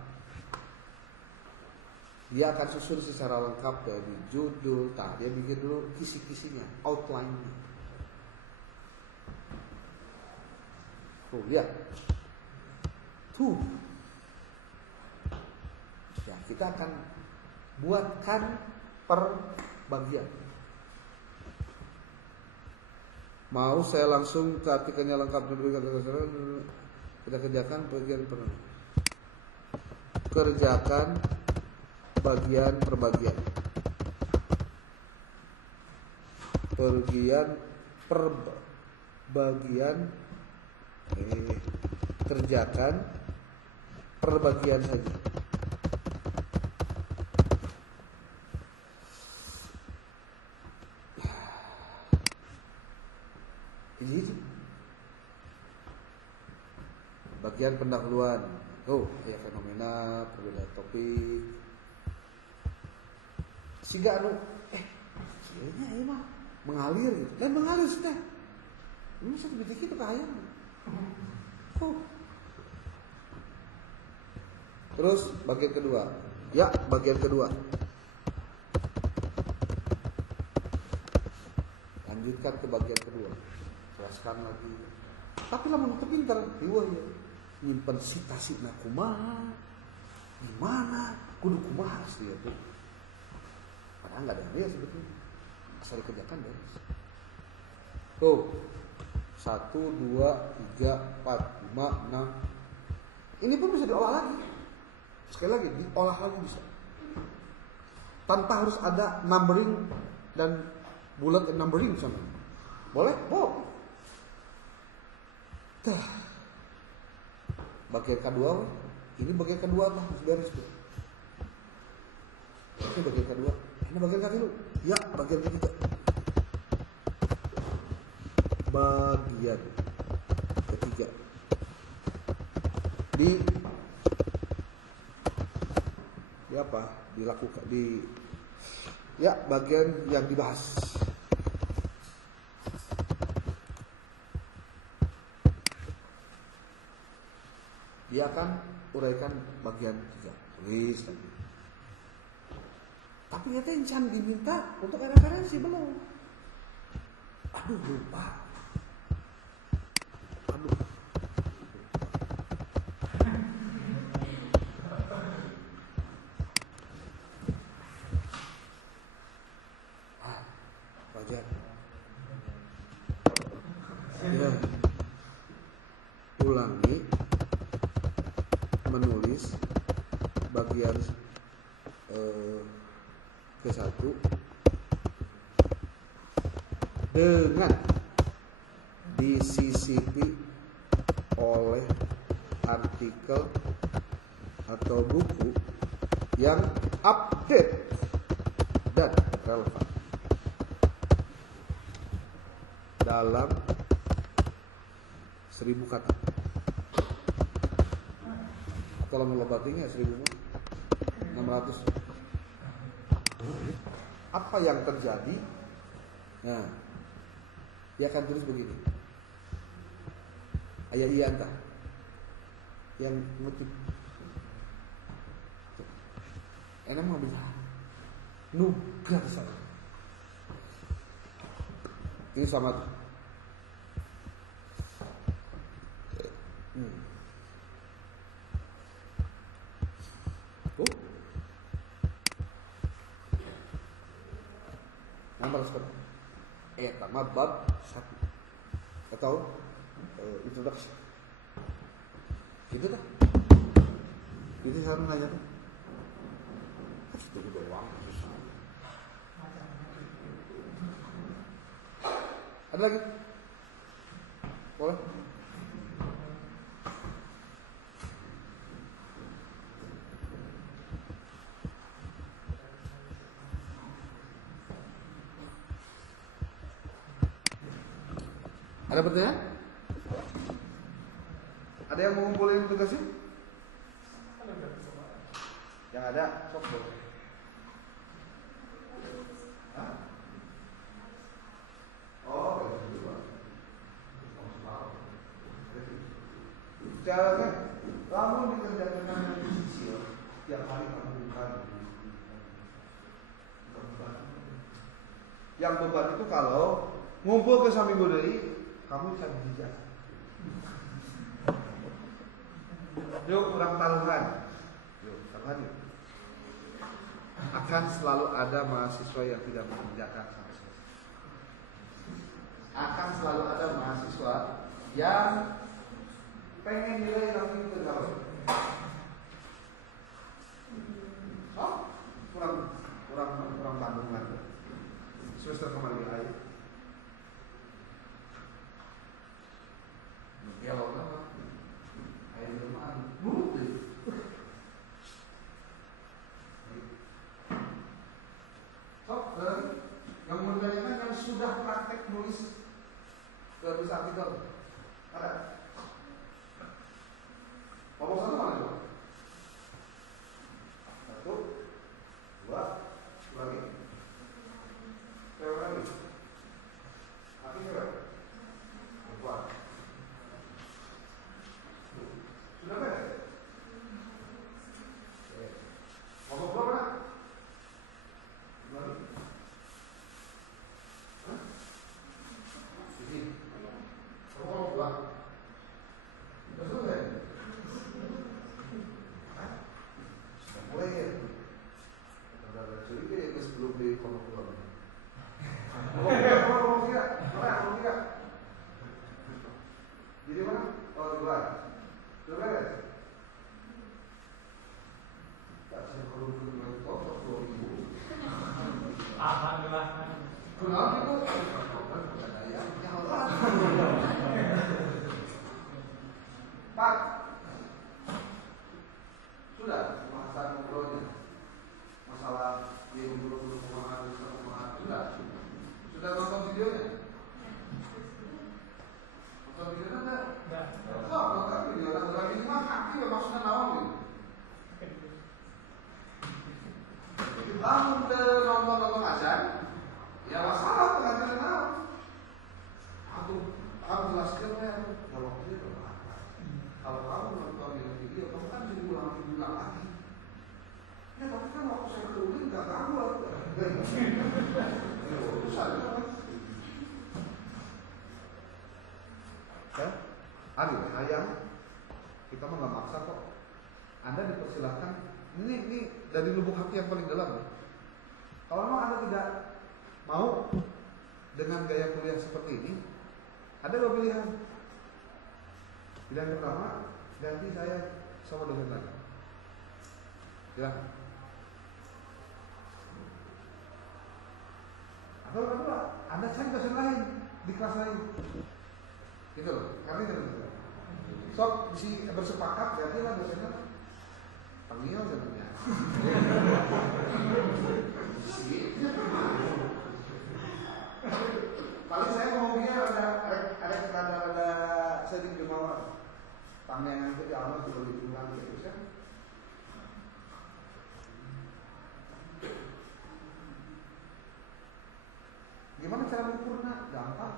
Dia akan susun secara lengkap dari judul, dia bikin dulu kisi-kisinya, outline-nya. Tuh, lihat. Tuh. Ya, kita akan buatkan per bagian. Mau saya langsung ke artikelnya lengkap dulu, kita kerjakan bagian per kerjakan bagian per bagian. Kerjakan per bagian saja. Ini bagian pendahuluan. Ya fenomena, perbedaan topik. Siga kayaknya ini mah mengalir gitu. Dan mengalir sudah. Ini satu bitik itu kahayang. Terus bagian kedua. Ya, bagian kedua. Lanjutkan ke bagian kedua. Jelaskan lagi. Tapi lama nu pintar, ieu ya. Nyimpen sita-sitna kumaha? Gimana? Kudu kumaha sih itu. Padahal enggak ada dia sebetulnya. Asal dikerjakan beres. Tuh. 1 2 3 4 5 6. Ini pun bisa diolah lagi. Sekali lagi diolah lagi bisa. Tanpa harus ada numbering dan bullet and numbering sama. Boleh? Boleh. Bagian kedua, ini bagian kedua mah beres tuh. Ini bagian kedua. Ini bagian ketiga. Ya, bagian ketiga. Bagian ketiga. Di apa? Dilakukan bagian yang dibahas. Dia akan uraikan bagian 3. Tulis lagi. Tapi ternyata yang diminta untuk referensi belum. Aduh lupa. Wajar. Ya. Ulangi menulis bagian ke-1 dengan disisipi oleh artikel atau buku yang update dan relevan dalam 1000 kata. Kalau melebatinya 1.600. Apa yang terjadi? Nah, dia akan tulis begini. Ayah iya entah yang ngutip. Enak mah bisa nugar saya. Ini sama tuh. Nomor sekarang. Tama bab 1 atau introduction. Itu dah. Itu saya nanya tuh. Itu doang susah. Ada lagi? Boleh? Ada pertanyaan? Ada yang mau ngumpulin tugasnya? Yang ada, sok boleh. Caranya, kamu dikerjakan dengan kecil, tiap hari kamu bukan. Yang beban itu kalau ngumpul ke saminggu dari kamu cari jejak. Yuk kurang taruhan. Yuk taruhan yuk. Akan selalu ada mahasiswa yang tidak mengerjakan sampai selesai. Akan selalu ada mahasiswa yang pengen nilai tapi itu enggak. Oh, kurang tanggungan. Semester kemarin aja. Ya lo apa? Ayo rumah, buruk deh. So, yang menanyakan yang sudah praktek nulis tulis artikel ada. Nomor 1 mana coba? 1, 2, lagi. Berapa lagi? Tapi berapa? 4. Sudah beres? Nomor berapa? Lagi? Hah? Ini. Nomor 2. Sudah selesai? Sudah mulai ya? Sudah curiga ya sebelum beli nomor 2. Nomor 3. Nomor 3. Jadi mana? Oh, 2. Sudah beres? Tak saya perlu dengan kotor 2000. Alhamdulillah. Kenapa itu? Bukan ayam, jalan. Pak, sudah pembahasan ngobrolnya masalah dia guru pemahaman sudah nonton videonya? Nonton videonya enggak? Kok nonton video nonton ini mah kaki ya maksudnya naon gitu. Bangun deh nonton azan, ya masalah pengajaran naon. Aku jelaskan ya, kalau dia kalau kamu nonton video, kamu kan jadi ulang lagi. Ya tapi kan waktu saya kerugian nggak tahu aku. Urusan kan? Ari, ayam kita mah nggak maksa kok. Anda dipersilahkan. Ini dari lubuk hati yang paling dalam. Kalau memang Anda tidak mau dengan gaya kuliah seperti ini, ada dua pilihan. Pilihan pertama, ganti saya sama dosen lain. Silakan. Atau kedua, Anda cari dosen lain di kelas lain. Gitu loh, karena itu. Sok si bersepakat, gantilah dosennya. Panggil sebenarnya. Paling saya ngomongnya ada sedikit jemaah. Pandangan itu di awal juga diulang terus kan. Gimana cara mengukurnya? Gampang.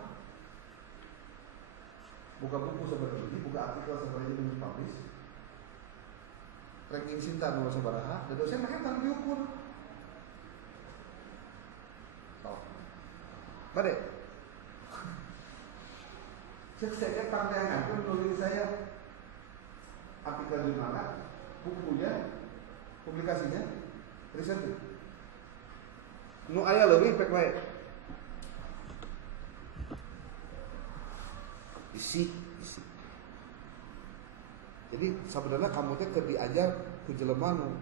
Buka buku seperti ini, buka artikel seperti ini publish. Ranking Sinta nomor sabaraha, dan dosen makin kan diukur. Oh. Bade. Saya pandangan kan nulis saya artikel jurnal, bukunya, publikasinya, riset. Nu aya leuwih pek wae. Isi. Jadi sebenarnya kamu teh keur diajar ku jelema nu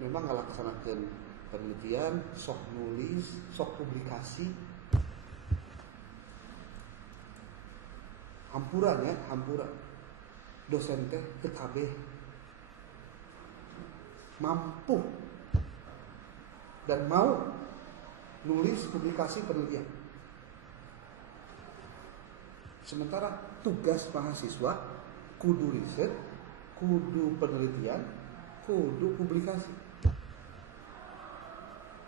memang ngalaksanakeun penelitian, sok nulis, sok publikasi. Hampuran. Dosen teh teu kabeh mampu dan mau nulis publikasi penelitian. Sementara tugas mahasiswa kudu riset, kudu penelitian, kudu publikasi.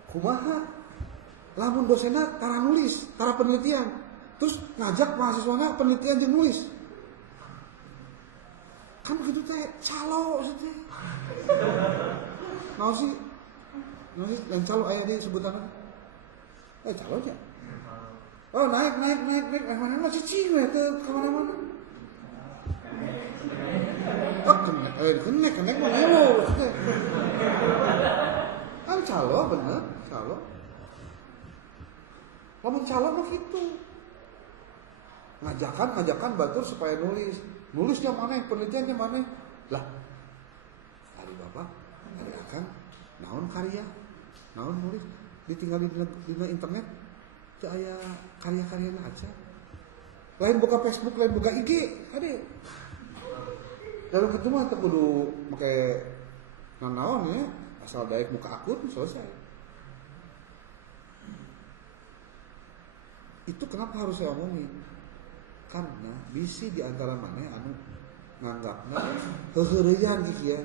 Kumaha lamun dosenna tara nulis, tara penelitian, terus ngajak mahasiswana penelitian jeung nulis. Kan begitu teh calo teh. Naon sih yang calo aya di sebutanna? Calo nya. Oh naik. Mana cicing we teh ka mana-mana. Oh kenek mah ngewo teh. Kan calo bener, calo. Lamun calo mah kitu. Ngajakan batur supaya nulis. Nulisnya mana, penelitiannya mana? Lah, hari bapak, hari akang, naon karya, naon nulis, ditinggal di internet, teu aya karya-karyana aja. Lain buka Facebook, lain buka IG, ade. Dalam itu mah teu kudu make naon ya, asal daek buka akun selesai. Itu kenapa harus saya omongin? Karena bisi di antara maneh anu nganggapna heureuyan kieu.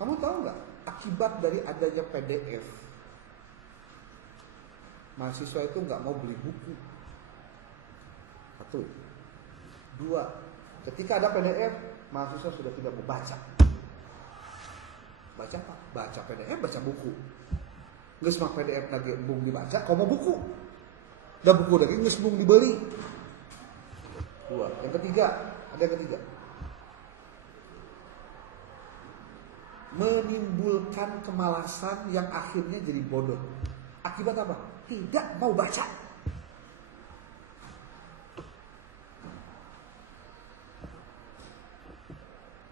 Kamu tahu nggak akibat dari adanya PDF? Mahasiswa itu nggak mau beli buku. 1. 2. Ketika ada PDF, mahasiswa sudah tidak mau baca. Baca apa? Baca PDF, baca buku. Geus mah PDF lagi embung dibaca, komo buku. Da buku lagi geus embung dibeli. 2. Yang ketiga, ada yang ketiga. Menimbulkan kemalasan yang akhirnya jadi bodoh. Akibat apa? Tidak mau baca.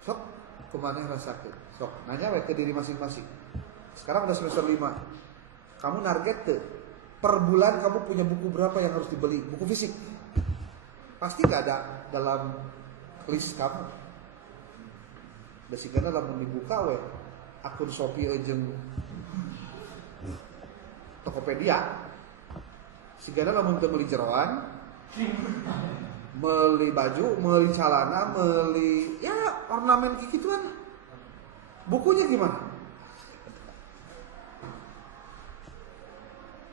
Sok, kemana rasakeun? Sok, nanya ke diri masing-masing. Sekarang udah semester 5. Kamu target tuh per bulan kamu punya buku berapa yang harus dibeli? Buku fisik. Pasti gak ada dalam list kamu. Sehingga lamun dibuka we akun Shopee jeung Tokopedia. Sehingga lamun teu meuli jeroan, meuli baju, meuli celana, meuli ya ornamen kikituan. Bukunya gimana?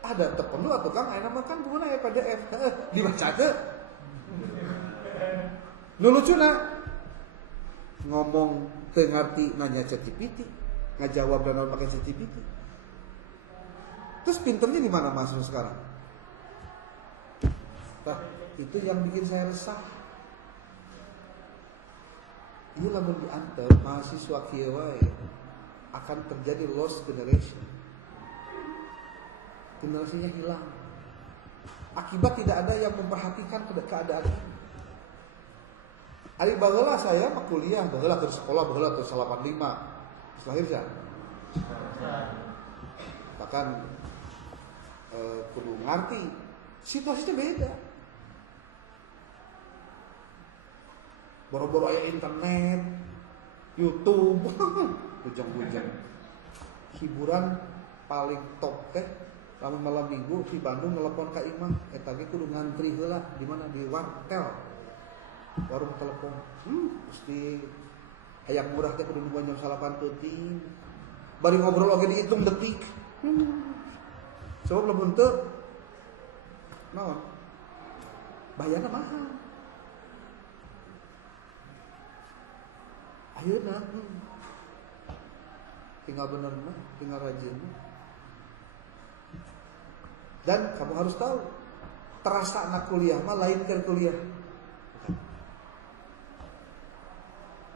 Ada terpenuh atau Kang ayeuna mah kan bukunya aya PDF. Dibaca teu? Nu lucuna ngomong teu ngarti nanya ChatGPT, ngajawab dan pakai ChatGPT. Terus pinternya di mana mahasiswa sekarang? Nah, itu yang bikin saya resah. Ini lamun diantar mahasiswa kieu wae akan terjadi lost generation. Generasinya hilang. Akibat tidak ada yang memperhatikan keadaan ini. Ari baheula saya mah kuliah, baheula ke sekolah, baheula ke 85. Terus lahir ya. Bahkan kudu ngarti situasinya beda. Boro-boro aya internet, YouTube, bujang-bujang. Hiburan paling top teh lamun malam minggu di Bandung nelpon ka imah eta ge kudu ngantri heula di mana di wartel. Warung telepon. Mesti hayang murah teh kudu nungguan jam 8 peuting. Bari ngobrol oge dihitung detik. Sebab lamun teu naon? Bayarna mahal. Ayeuna tinggal bener mah, tinggal rajin mah. Dan kamu harus tahu terasa anak kuliah mah lain ke kuliah.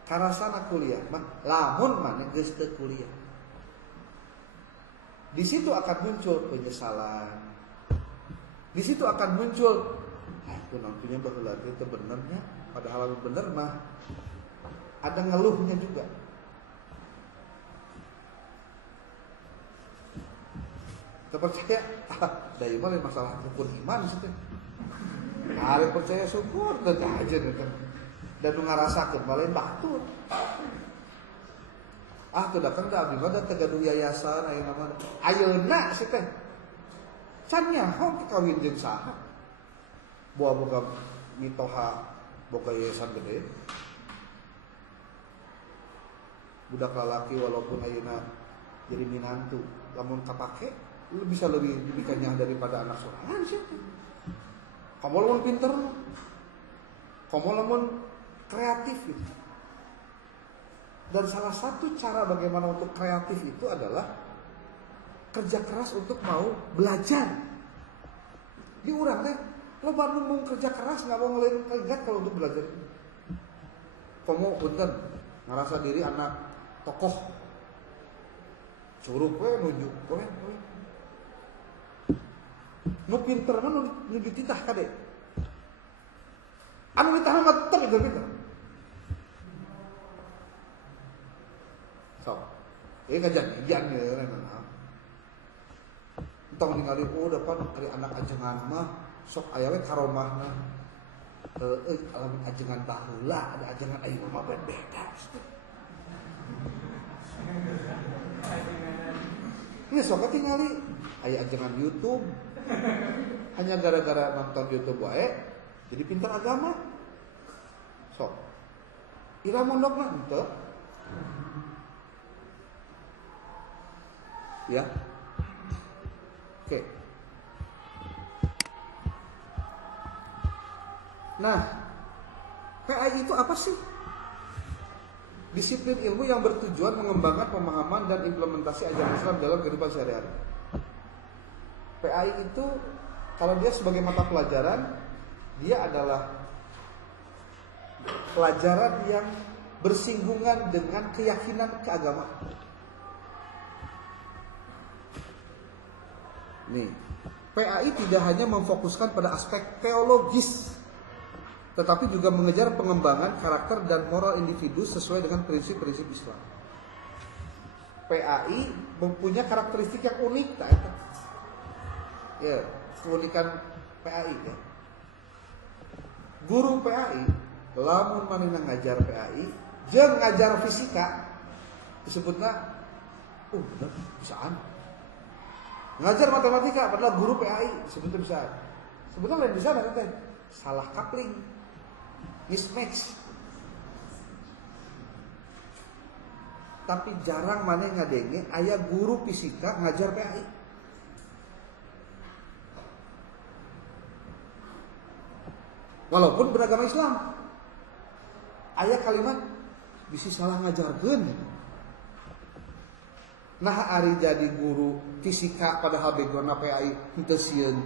Karasa anak kuliah mah lamun mana geus teu kuliah. Di situ akan muncul penyesalan. Di situ akan muncul aku nantinya baheula teh benernya, padahal bener mah ada ngeluhnya juga. Percaya, dari mana masalah rukun iman itu? Hari percaya syukur dan aja dan ngarasakeun balen batur. Tuh datang da abdi mah da tegaduh yayasan ayeuna mah. Ayeuna sih teh. Can nyaho kawin jeung saha? Boga mitoha boga yayasan gede. Budak lalaki walaupun ayeuna jadi minantu, lamun kapake lu bisa lebih kanyang daripada anak sorangan sih. Kamu lamun pinter, kamu lamun kreatif gitu. Dan salah satu cara bagaimana untuk kreatif itu adalah kerja keras untuk mau belajar. Di urang teh, lo baru mau kerja keras nggak mau ngelain kegiat kalau untuk belajar. Kamu punten ngerasa diri anak tokoh, curug we nunjuk we. Nu pinter mah nu dititah kade. Anu dititah mah tetep pinter. Sok. Kajanjian ya nah. Entong ningali dapat ari anak ajengan mah sok aya we karomahna. Alamun ajengan baheula ada ajengan ayeuna mah beda. Ini sok tingali aya ajengan YouTube. Hanya gara-gara nonton YouTube wae jadi pintar agama. Sok. Ira mondokna henteu. Ya. Oke. Nah, PAI itu apa sih? Disiplin ilmu yang bertujuan mengembangkan pemahaman dan implementasi ajaran Islam dalam kehidupan sehari-hari. PAI itu kalau dia sebagai mata pelajaran, dia adalah pelajaran yang bersinggungan dengan keyakinan keagamaan. Nih, PAI tidak hanya memfokuskan pada aspek teologis, tetapi juga mengejar pengembangan karakter dan moral individu sesuai dengan prinsip-prinsip Islam. PAI mempunyai karakteristik yang unik, tak? Ya, keunikan PAI ya. Guru PAI, lamun manehna ngajar PAI, jeung ngajar fisika, disebutna bener bisaan. Ngajar matematika padahal guru PAI disebutna bisaan. Sebetulnya lain bisaan teh salah coupling, mismatch. Tapi jarang maneh ngadenge aya guru fisika ngajar PAI. Walaupun beragama Islam, aya kalimat bisi salah ngajarkeun. Nah ari jadi guru fisika padahal background PAI henteu sieun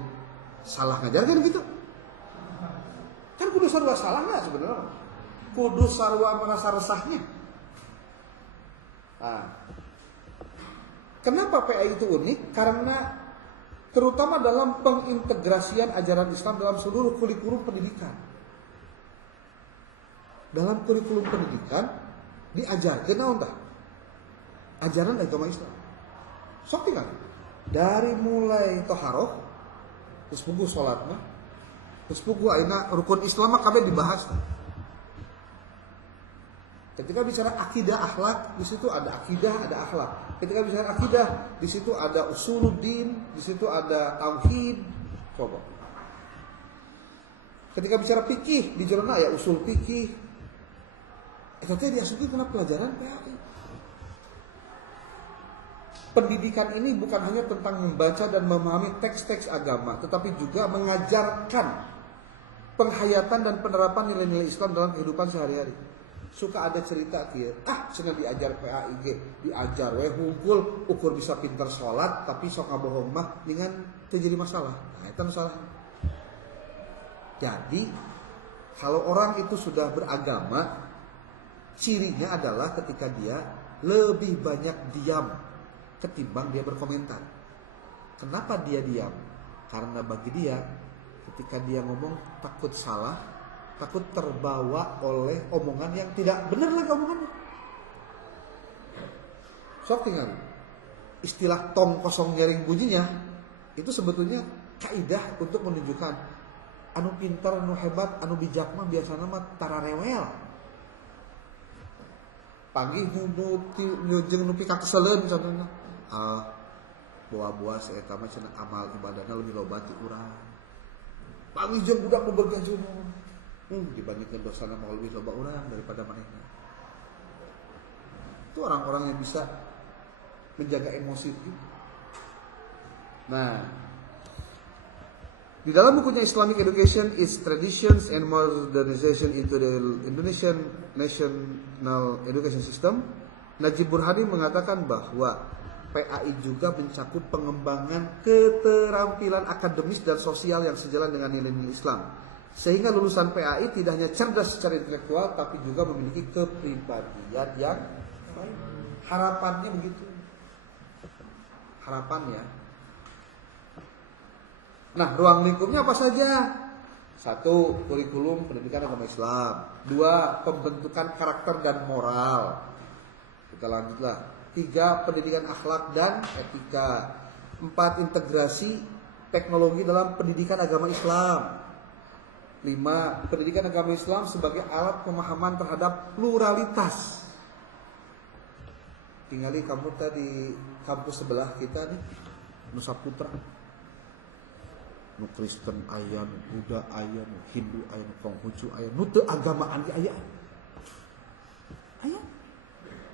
salah ngajarkeun gitu. Kan kudu sarua salahna sebenarnya. Kudu sarua merasa resahnya. Nah, kenapa PAI itu unik? Karena terutama dalam pengintegrasian ajaran Islam dalam seluruh kurikulum pendidikan. Dalam kurikulum pendidikan diajarkeun naon tah? Ajaran agama Islam. Sok tinggal dari mulai toharoh, terus puguh salat mah, terus puguh ayeuna rukun Islam mah kabeh dibahas. Ketika bicara akidah akhlak, di situ ada akidah, ada akhlak. Ketika bicara akidah, di situ ada usuluddin, di situ ada tauhid. Coba. Ketika bicara fikih, di jurnal ya usul fikih. Itu teh diasupi kena pelajaran PAI. Pendidikan ini bukan hanya tentang membaca dan memahami teks-teks agama, tetapi juga mengajarkan penghayatan dan penerapan nilai-nilai Islam dalam kehidupan sehari-hari. Suka ada cerita kieu, cenah diajar PAI ge, diajar we hungkul ukur bisa pinter salat tapi sok ngabohong mah dengan teu jadi masalah. Nah, eta masalah. Jadi kalau orang itu sudah beragama, cirinya adalah ketika dia lebih banyak diam ketimbang dia berkomentar. Kenapa dia diam? Karena bagi dia ketika dia ngomong takut salah, takut terbawa oleh omongan yang tidak benar lagi omongannya. Sok tinggal istilah tong kosong nyaring bunyinya itu sebetulnya kaidah untuk menunjukkan anu pintar, anu hebat, anu bijak mah biasana mah tara rewel. Pagi jeung nu pika keseleun contohna. Buah-buah eta mah cenah amal ibadahna lebih loba ti urang. Pagi jeung budak nu bergaji dibandingkeun dosana mah lebih loba urang daripada manehna. Itu orang-orang yang bisa menjaga emosi itu. Nah, di dalam bukunya Islamic Education, Its Traditions and Modernization into the Indonesian National Education System, Najib Burhani mengatakan bahwa PAI juga mencakup pengembangan keterampilan akademis dan sosial yang sejalan dengan nilai-nilai Islam. Sehingga lulusan PAI tidak hanya cerdas secara intelektual, tapi juga memiliki kepribadian yang baik. Harapannya begitu. Harapannya. Nah, ruang lingkupnya apa saja? 1. Kurikulum pendidikan agama Islam. 2. Pembentukan karakter dan moral. Kita lanjutlah. 3. Pendidikan akhlak dan etika. 4. Integrasi teknologi dalam pendidikan agama Islam. 5. Pendidikan agama Islam sebagai alat pemahaman terhadap pluralitas. Tinggali kamu tadi kampus sebelah kita nih, Nusa Putra. Nu Kristen aya, nu Buddha aya, nu Hindu aya, nu Konghucu aya, nu teu agamaan ge aya. Aya.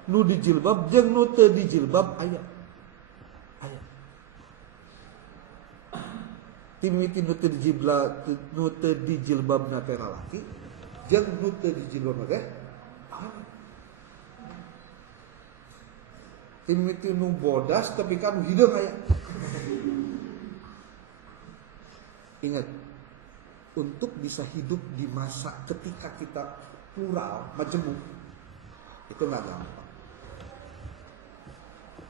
Nu dijilbab jeung nu teu dijilbab aya. Aya. Timiti nu teu dijilbabna teh lalaki, jeung nu teu dijilbabna teh aya. Timiti nu bodas tapi kan hideung aya. Ingat, untuk bisa hidup di masa ketika kita plural, majemuk, itu nggak gampang.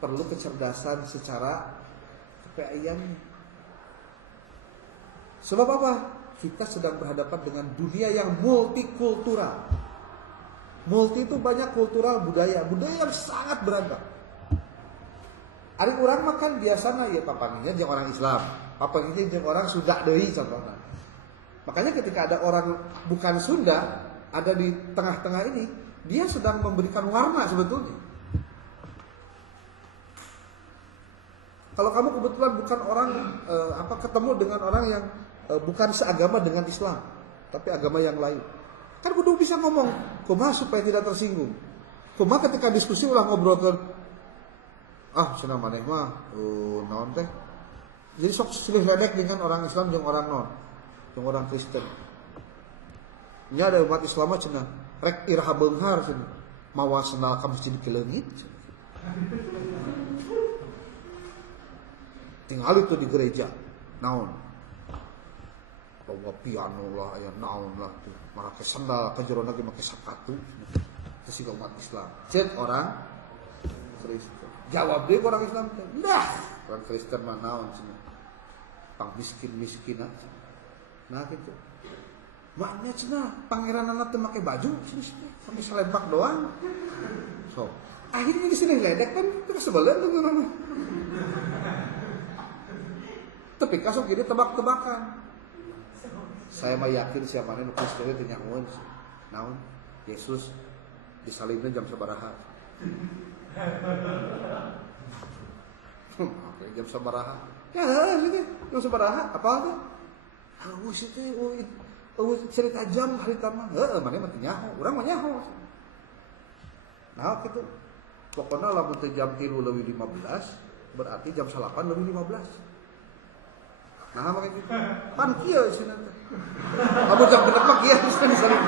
Perlu kecerdasan secara kepeayaan. Sebab apa? Kita sedang berhadapan dengan dunia yang multikultural. Multi itu banyak kultural, budaya yang sangat beragam. Ari urang makan biasana ya papanginya jeung orang Islam, papanginya jeung orang Sunda deui contohna. Makanya ketika ada orang bukan Sunda ada di tengah-tengah ini, dia sedang memberikan warna sebetulnya. Kalau kamu kebetulan bukan orang ketemu dengan orang yang bukan seagama dengan Islam, tapi agama yang lain, kan kudu bisa ngomong kumaha supaya tidak tersinggung. Kumaha ketika diskusi ulah ngobrolkeun cenah maneh mah naon teh. Jadi sok silih ledek dengan orang Islam jeung orang non, jeung orang Kristen. Nya ada umat Islam mah cenah rek iraha beunghar cenah. Mawa sendal ka masjid ke leungit. Tinggal itu di gereja. Naon? Bawa piano lah aya naon lah tuh. Make sendal ka jero ge make sapatu. Itu sih umat Islam. Cet orang Kristen. Jawab deh orang Islam, nah orang Kristen mah naon cenah, pang miskin aja, nah gitu. Maknya cenah pangeranana teu make baju, sampai selempak doang. So, akhirnya di sini ledek kan terus sebelen tuh nama. Tapi kasok jadi tebak-tebakan. Saya mah yakin siapa nih nu Kristen teh nyahoan, naon Yesus disalibna jam sabaraha. Jam sabaraha. Ya, gitu. Jam sabaraha apa tuh? Cerita jam hari tama. Mana mah nyaho, urang mah nyaho. Nah, gitu. Pokoknya lamun teh jam 3:15 berarti jam 8:15. Nah, makanya gitu. Pan kieu cenah teh. Lamun jam 6 mah kieu geus disalib.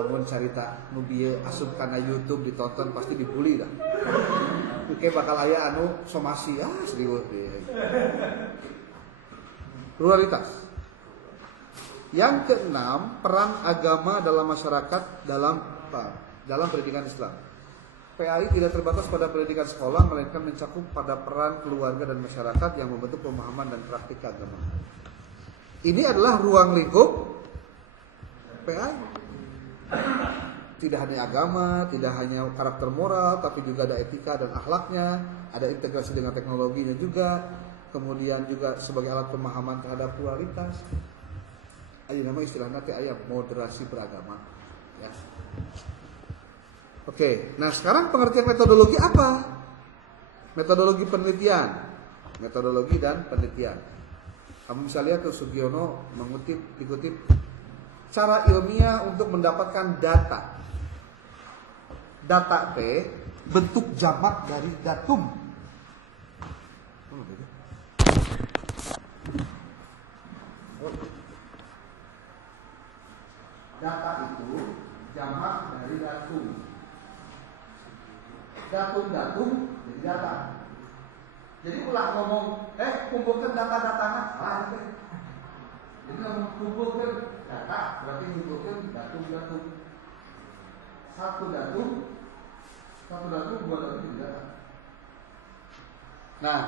lamun carita nu bieu asup kana YouTube ditonton pasti dibully dah. Oke bakal aya anu somasi serius deh. Pluralitas. Yang keenam, peran agama dalam masyarakat dalam pendidikan Islam. PAI tidak terbatas pada pendidikan sekolah, melainkan mencakup pada peran keluarga dan masyarakat yang membentuk pemahaman dan praktik agama. Ini adalah ruang lingkup PAI. Tidak hanya agama, tidak hanya karakter moral, tapi juga ada etika dan akhlaknya, ada integrasi dengan teknologinya juga, kemudian juga sebagai alat pemahaman terhadap pluralitas. Ayo nama istilahnya teh aya moderasi beragama. Ya. Oke, nah sekarang pengertian metodologi apa? Metodologi penelitian, metodologi dan penelitian. Kamu bisa lihat tuh Sugiono dikutip cara ilmiah untuk mendapatkan data. Data T bentuk jamak dari datum. Data itu jamak dari datum. Datum jadi data. Jadi ulah ngomong, kumpulkan data-datanya. Jadi ngomong kumpulkan data, berarti kumpulkan datum. Satu datum, dua datum jadi data. Nah,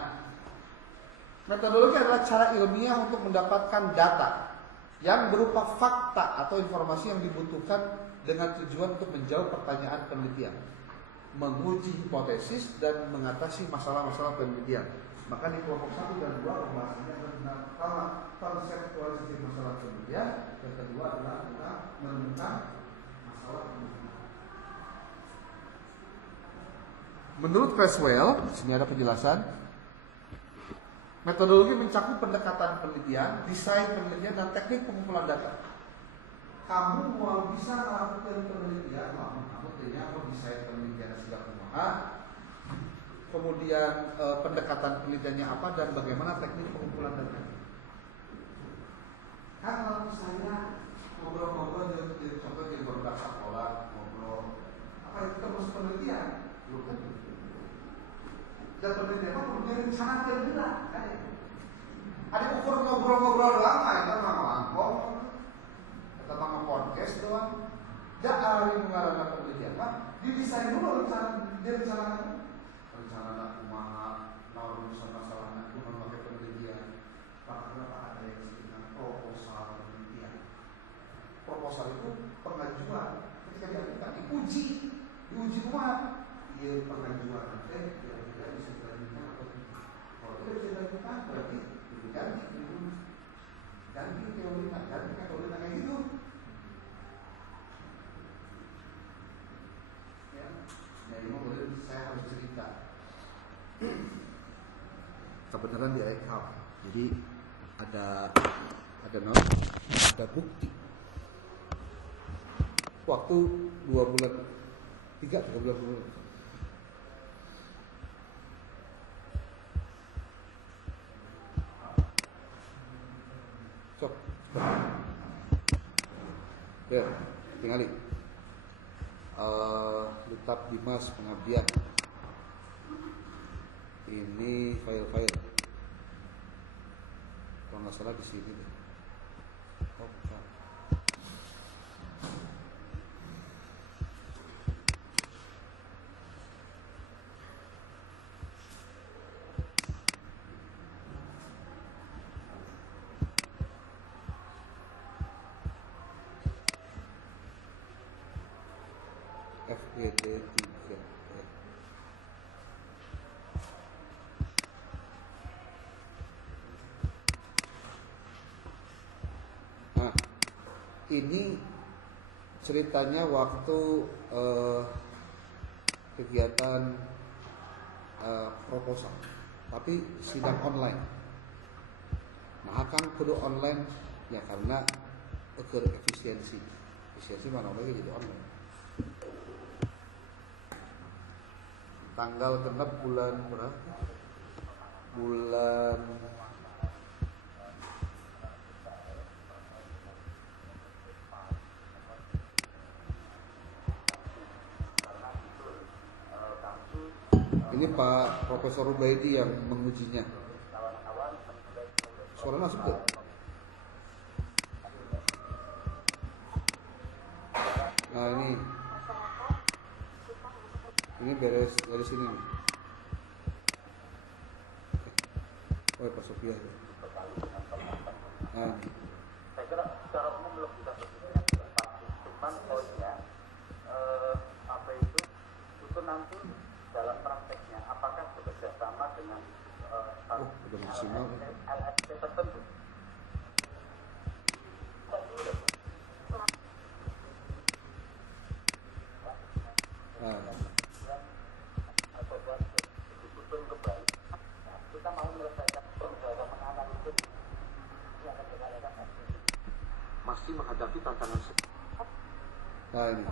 metodologi adalah cara ilmiah untuk mendapatkan data yang berupa fakta atau informasi yang dibutuhkan dengan tujuan untuk menjawab pertanyaan penelitian, menguji hipotesis dan mengatasi masalah-masalah penelitian. Maka di kelompok 1 dan 2 pembahasannya tentang konseptualisasi masalah penelitian, yang kedua adalah tentang menemukan masalah penelitian. Menurut Creswell, di sini ada penjelasan. Metodologi mencakup pendekatan penelitian, desain penelitian, dan teknik pengumpulan data. Kamu mau bisa melakukan penelitian, kamu mau desain penelitian segala kumaha, kemudian pendekatan penelitiannya apa dan bagaimana teknik pengumpulan data. Kan kalau saya ngobrol-ngobrol jadi contoh jadi beberapa sekolah ngobrol, apa itu terus penelitian? Bukan. Dan penelitian apa? Penelitian rencana kira-kira. Ada ukur ngobrol-ngobrol doang, itu mah langkong, atau mah podcast doang. Dak ari mengarana penelitian mah didesain dulu rencana kumaha, naon rumusna masalahna kumaha pakai penelitian. Kenapa ada yang disebut proposal penelitian? Proposal itu pengajuan. Ketika diajukan diuji kumaha? Ieu pengajuan kira-kira bisa dilanjutkan atau tidak. Kalau tidak bisa dilanjutkan berarti ganti teorinya kayak gitu. Ya, jadi mau boleh saya harus cerita. Kebenaran di rekam. Jadi ada bukti. Waktu 2 bulan, 3 bulan. Cok. Ya, tinggali. Kitab Dimas Pengabdian. Ini file-file. Kalau nggak salah di sini deh. Oh, bukan. FGD 3. Nah, ini ceritanya waktu kegiatan proposal, tapi sidang online. Nah, kan kudu online ya karena ukur efisiensi mana lagi jadi online. Tanggal genep bulan berapa? Bulan Ini Pak Profesor Rubaidi yang mengujinya. Suara masuk gak? Nah ini beres dari sini nih. Oh Pak Sofia. Nah, saya kira secara umum belum bisa berbicara pasti, cuman poinnya apa itu nanti dalam prakteknya apakah bekerja sama dengan udah maksimal. LSP tertentu. Nah, kita mau menyelesaikan menganalisis yang akan kita lakukan masih menghadapi tantangan. nah ini.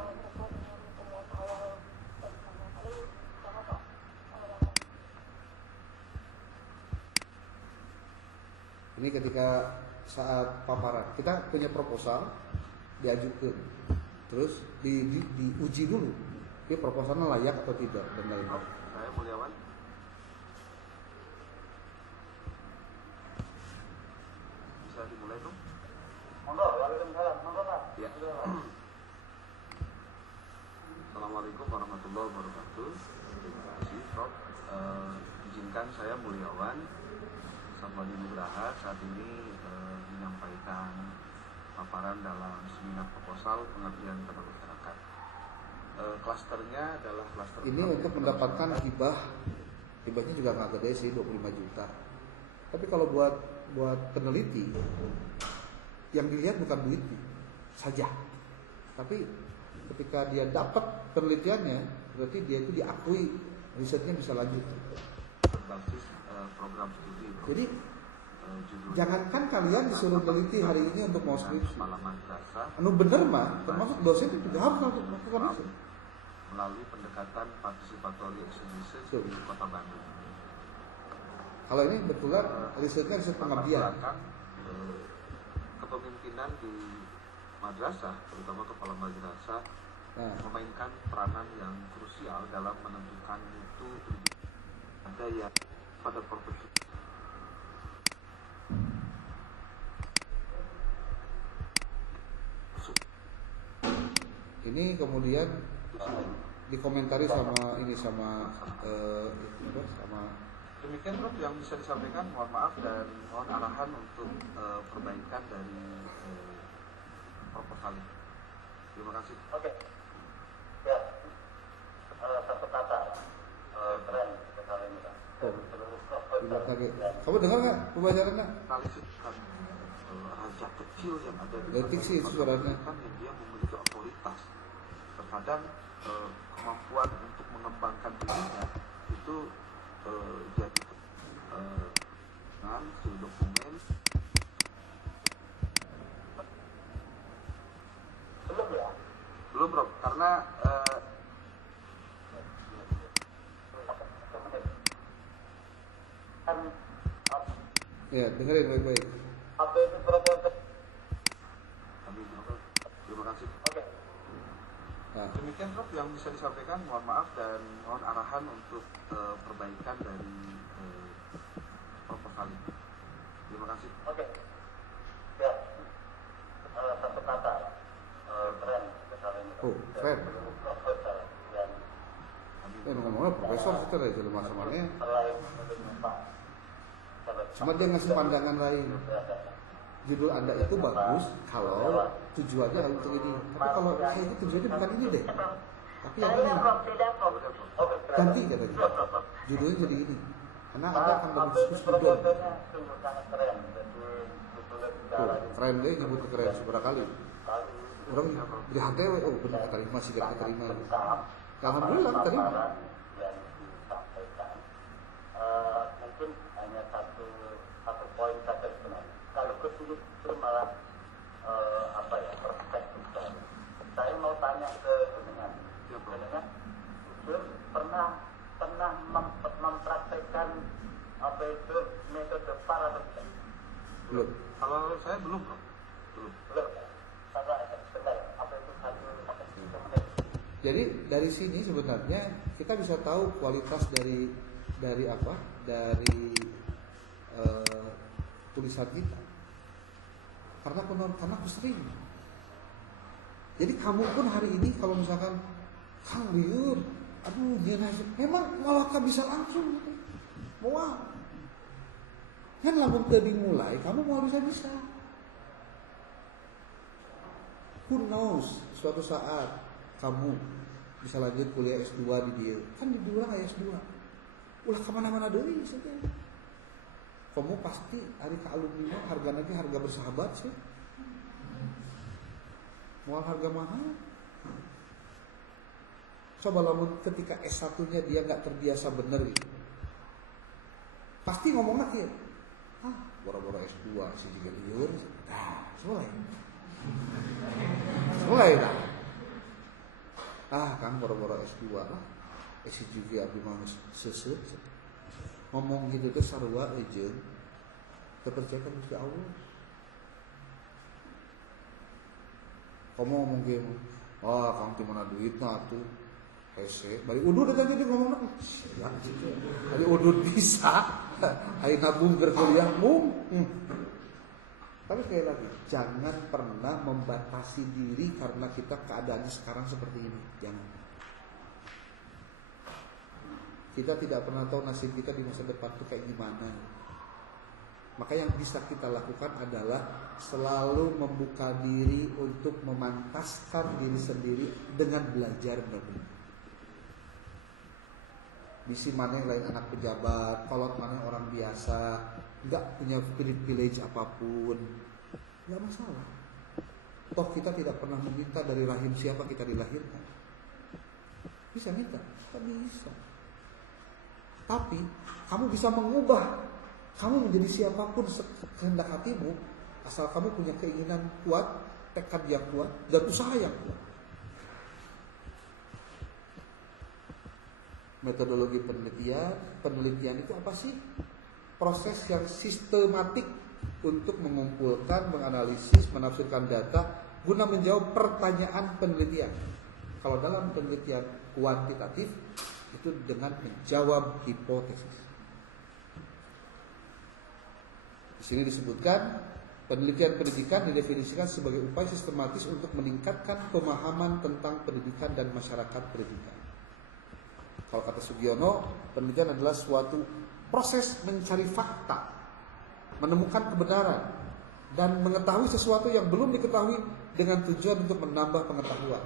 Ini ketika saat paparan, kita punya proposal diajukan, terus diuji dulu, ini proposalnya layak atau tidak dan lain-lain. Saya Mulyawan. Bisa dimulai dong? Monggo, waalaikumsalam. Monggo Pak. Ya. Assalamualaikum warahmatullahi wabarakatuh. Terima kasih Prof. Izinkan saya Mulyawan Sabwani Nugraha saat ini menyampaikan paparan dalam seminar proposal pengabdian kepada masyarakat. Klasternya adalah klaster ini untuk mendapatkan hibahnya juga nggak gede sih, 25 juta. Tapi kalau buat peneliti yang dilihat bukan duitnya saja, tapi ketika dia dapat penelitiannya berarti dia itu diakui risetnya bisa lanjut. Berbasis program studi. Jadi jangankan kalian disuruh teliti hari ini untuk mau skripsi, anu bener mah termasuk dosen itu juga harus melakukan riset melalui pendekatan participatory exegesis di Kota Bandung. Kalau ini betulan risetnya riset pengabdian. Kepemimpinan di madrasah, terutama kepala madrasah, memainkan peranan yang krusial dalam menentukan mutu ada yang pada profesi. Ini kemudian dikomentari sama demikian Prof yang bisa disampaikan. Mohon maaf dan mohon arahan untuk perbaikan dari proposal ini. Terima kasih. Oke. Ya. Satu kata. Keren sekali ini Pak. Kamu dengar nggak pembacaannya? Analisis raja kecil yang ada di detik sih suaranya. Yang dia memiliki otoritas. Terkadang kemampuan untuk mengembangkan dirinya itu jadi dengan dokumen belum Bro, karena ya dengerin baik-baik. Apa itu proposal? Terima kasih. Oke. Nah. Demikian Prof yang bisa disampaikan. Mohon maaf dan mohon arahan untuk perbaikan dari proposal ini. Terima kasih. Oke. Ya. Satu kata. Keren. Oh, keren. Ngomongnya profesor itu dari jalur masamalnya. Cuma dia ngasih pandangan lain. Judul Anda itu bagus kalau tujuannya untuk ini. Tapi kalau kayaknya tujuannya bukan ini deh. Tapi yang ini ganti katanya. Judulnya jadi ini. Karena Anda akan berdiskusi juga. Tuh, keren deh nyebut keren seberapa kali. Orang di HTW, oh benar terima sih gak terima. Alhamdulillah terima. Mungkin hanya satu poin saja sebenarnya. Kalau ke sini itu malah perspektif baru. Saya mau tanya ke dengan pernah mempraktekkan apa itu metode PAR atau tidak? Belum. Kalau saya belum Bro. Belum. Apa itu Jadi dari dari sini sebenarnya kita bisa tahu kualitas dari apa? Dari tulisan kita. Karena aku sering. Jadi kamu pun hari ini kalau misalkan Kang liur, aduh dia memang malah bisa langsung gitu. Mau kan lamun teu dimulai, kamu mau bisa. Who knows, suatu saat kamu bisa lanjut kuliah S2 di dia. Kan di diurang aya S2. Ulah kemana-mana deui saja. Kamu pasti hari ke alumni harganya harga bersahabat sih. Mual harga mahal. Coba lamun ketika S1-nya dia nggak terbiasa bener gitu. Pasti ngomong lagi, boro-boro S2 sih juga liur. Mulai dah. Kan boro-boro S2 lah. S2 abdi mah seuseuh. Ngomong gitu tuh sarua eujeun. Kepercayaan Gusti Allah. Kamu ngomong gitu, kang di mana duitna tuh? Hese, bari udud aja jadi ngomong ya gitu. Bari udud bisa. Hari nabung berkuliah Tapi sekali lagi, jangan pernah membatasi diri karena kita keadaannya sekarang seperti ini. Jangan. Kita tidak pernah tahu nasib kita di masa depan itu kayak gimana. Maka yang bisa kita lakukan adalah selalu membuka diri untuk memantaskan diri sendiri dengan belajar benar-benar. Bisi mana yang lain anak pejabat, kolot mana orang biasa, nggak punya privilege apapun, nggak masalah. Toh kita tidak pernah meminta dari rahim siapa kita dilahirkan. Bisa minta, tak bisa. Tapi kamu bisa mengubah kamu menjadi siapapun kehendak hatimu, asal kamu punya keinginan kuat, tekad yang kuat, dan usaha yang kuat. Metodologi penelitian itu apa sih? Proses yang sistematik untuk mengumpulkan, menganalisis, menafsirkan data guna menjawab pertanyaan penelitian. Kalau dalam penelitian kuantitatif itu dengan menjawab hipotesis. Di sini disebutkan penelitian pendidikan didefinisikan sebagai upaya sistematis untuk meningkatkan pemahaman tentang pendidikan dan masyarakat pendidikan. Kalau kata Sugiono, penelitian adalah suatu proses mencari fakta, menemukan kebenaran, dan mengetahui sesuatu yang belum diketahui dengan tujuan untuk menambah pengetahuan,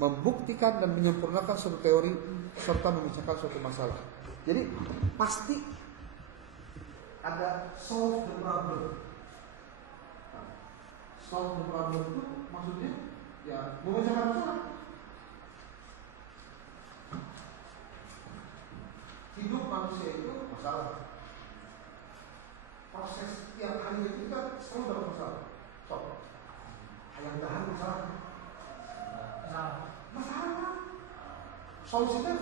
membuktikan dan menyempurnakan suatu teori, serta memecahkan suatu masalah. Jadi pasti ada solve the problem. Solve the problem itu maksudnya ya memecahkan masalah. Hidup manusia itu masalah. Proses tiap hari itu kita selalu dapat masalah. Yang tahan masalah. Masalah. Solusinya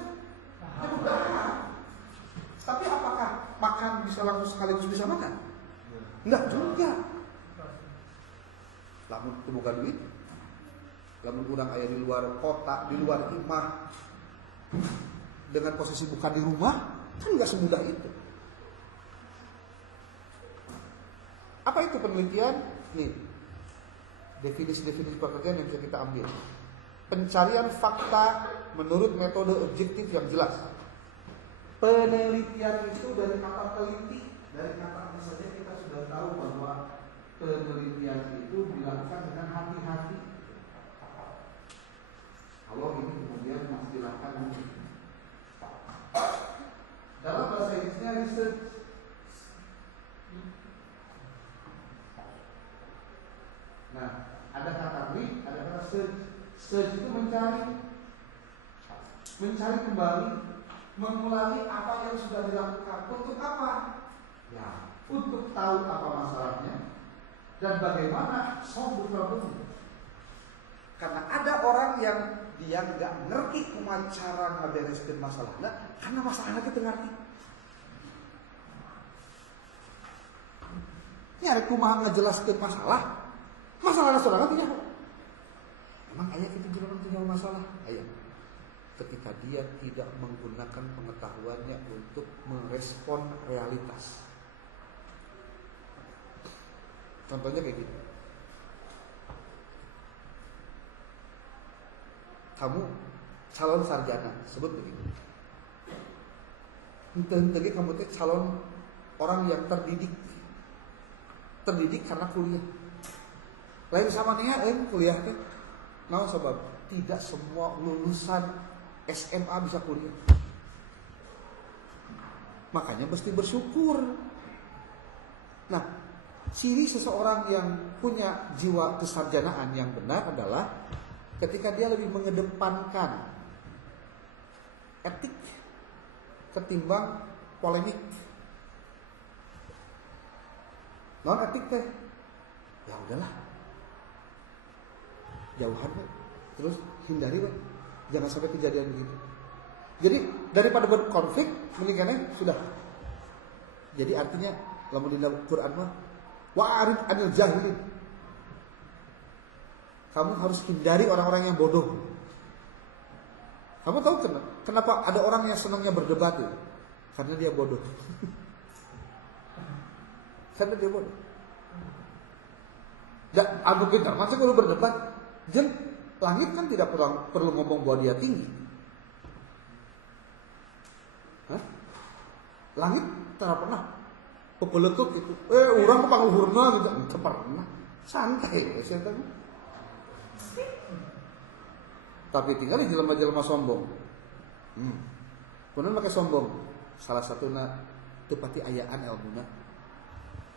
ya mudah. Tapi apakah makan bisa langsung sekaligus bisa makan? Enggak juga. Lamun itu bukan duit. Lamun kurang ayah di luar kota, di luar imah, dengan posisi bukan di rumah, kan enggak semudah itu. Apa itu penelitian? Nih, definisi-definisi pekerjaan yang bisa kita ambil. Pencarian fakta menurut metode objektif yang jelas. Penelitian itu dari kata teliti, dari kata apa saja kita sudah tahu bahwa penelitian itu dilakukan dengan hati-hati. Kalau ini kemudian masih dilakukan dalam bahasa Inggrisnya research. Nah, ada kata read, ada kata search. Search itu mencari kembali, mengulangi apa yang sudah dilakukan. Untuk apa? Ya, untuk tahu apa masalahnya dan bagaimana solve problemnya. Karena ada orang yang dia nggak ngerti kumaha cara ngabereskeun masalahnya karena masalahnya kita ngerti. Ini ada kumaha ngajelaskeun masalah. Masalahnya saudara tidak. Emang ayah kita juga punya masalah. Ayah. ketika dia tidak menggunakan pengetahuannya untuk merespon realitas. Contohnya kayak gini. Kamu calon sarjana, sebut begini. Entah-entah kamu tuh calon orang yang terdidik. Terdidik karena kuliah. Lain sama nih kuliah teh. Nah, sebab tidak semua lulusan SMA bisa kuliah. Makanya mesti bersyukur. Nah, ciri seseorang yang punya jiwa kesarjanaan yang benar adalah ketika dia lebih mengedepankan etik ketimbang polemik. Non etik teh, ya udahlah, jauhan we. Terus hindari we. Jangan sampai kejadian begitu. Jadi daripada berkonflik, mendingan sudah. Jadi artinya lamun di Quran mah wa'arid 'anil jahilin. Kamu harus hindari orang-orang yang bodoh. Kamu tahu kenapa ada orang yang senangnya berdebat itu? Karena dia bodoh. Karena dia bodoh. Dan anu pintar, masa kalau berdebat, jen langit kan tidak perlu ngomong bahwa dia tinggi. Hah? Langit tidak pernah pepeletuk itu. Orang ke pangluhurna gitu, tidak pernah. Santai, saya tahu. Tapi tinggal di jelema-jelema sombong. Kunaon make sombong. Salah satuna teu pati ayaan ilmuna.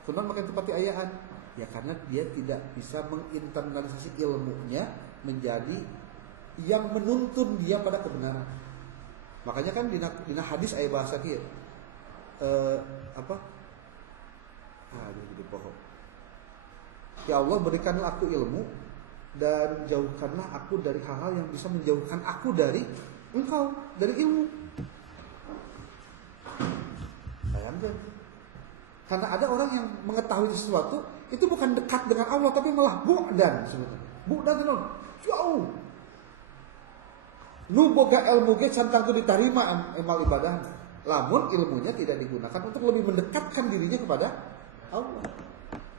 Kunaon make teu pati ayaan? Ya karena dia tidak bisa menginternalisasi ilmunya menjadi yang menuntun dia pada kebenaran. Makanya kan dina hadis aya bahasa kieu. Jadi pokok. Ya Allah, berikanlah aku ilmu dan jauhkanlah aku dari hal-hal yang bisa menjauhkan aku dari engkau, dari ilmu. Bayangkan. Karena ada orang yang mengetahui sesuatu itu bukan dekat dengan Allah tapi malah bu'dan sebetulnya. Bu'dan itu jauh. Nu boga ilmu ge santang tu ditarima emal ibadah. Lamun ilmunya tidak digunakan untuk lebih mendekatkan dirinya kepada Allah.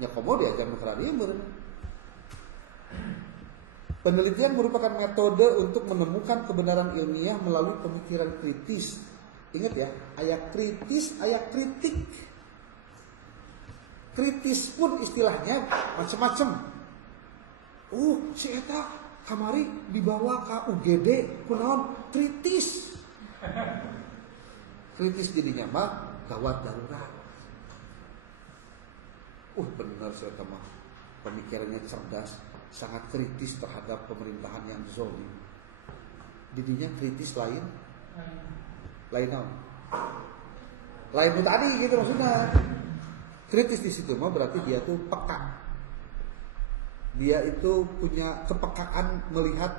Ya komo diajar nukrarieu meureun. Penelitian merupakan metode untuk menemukan kebenaran ilmiah melalui pemikiran kritis. Ingat ya, ayat kritis, ayat kritik. Kritis pun istilahnya macam-macam. Si eta kamari dibawa ke UGD kunaon kritis. Kritis jadinya mah gawat darurat. Benar saya mah pemikirannya cerdas, sangat kritis terhadap pemerintahan yang zalim. Didinya kritis lain naon? Lain itu tadi gitu maksudnya. Kritis di situ mah berarti dia tuh peka. Dia itu punya kepekaan melihat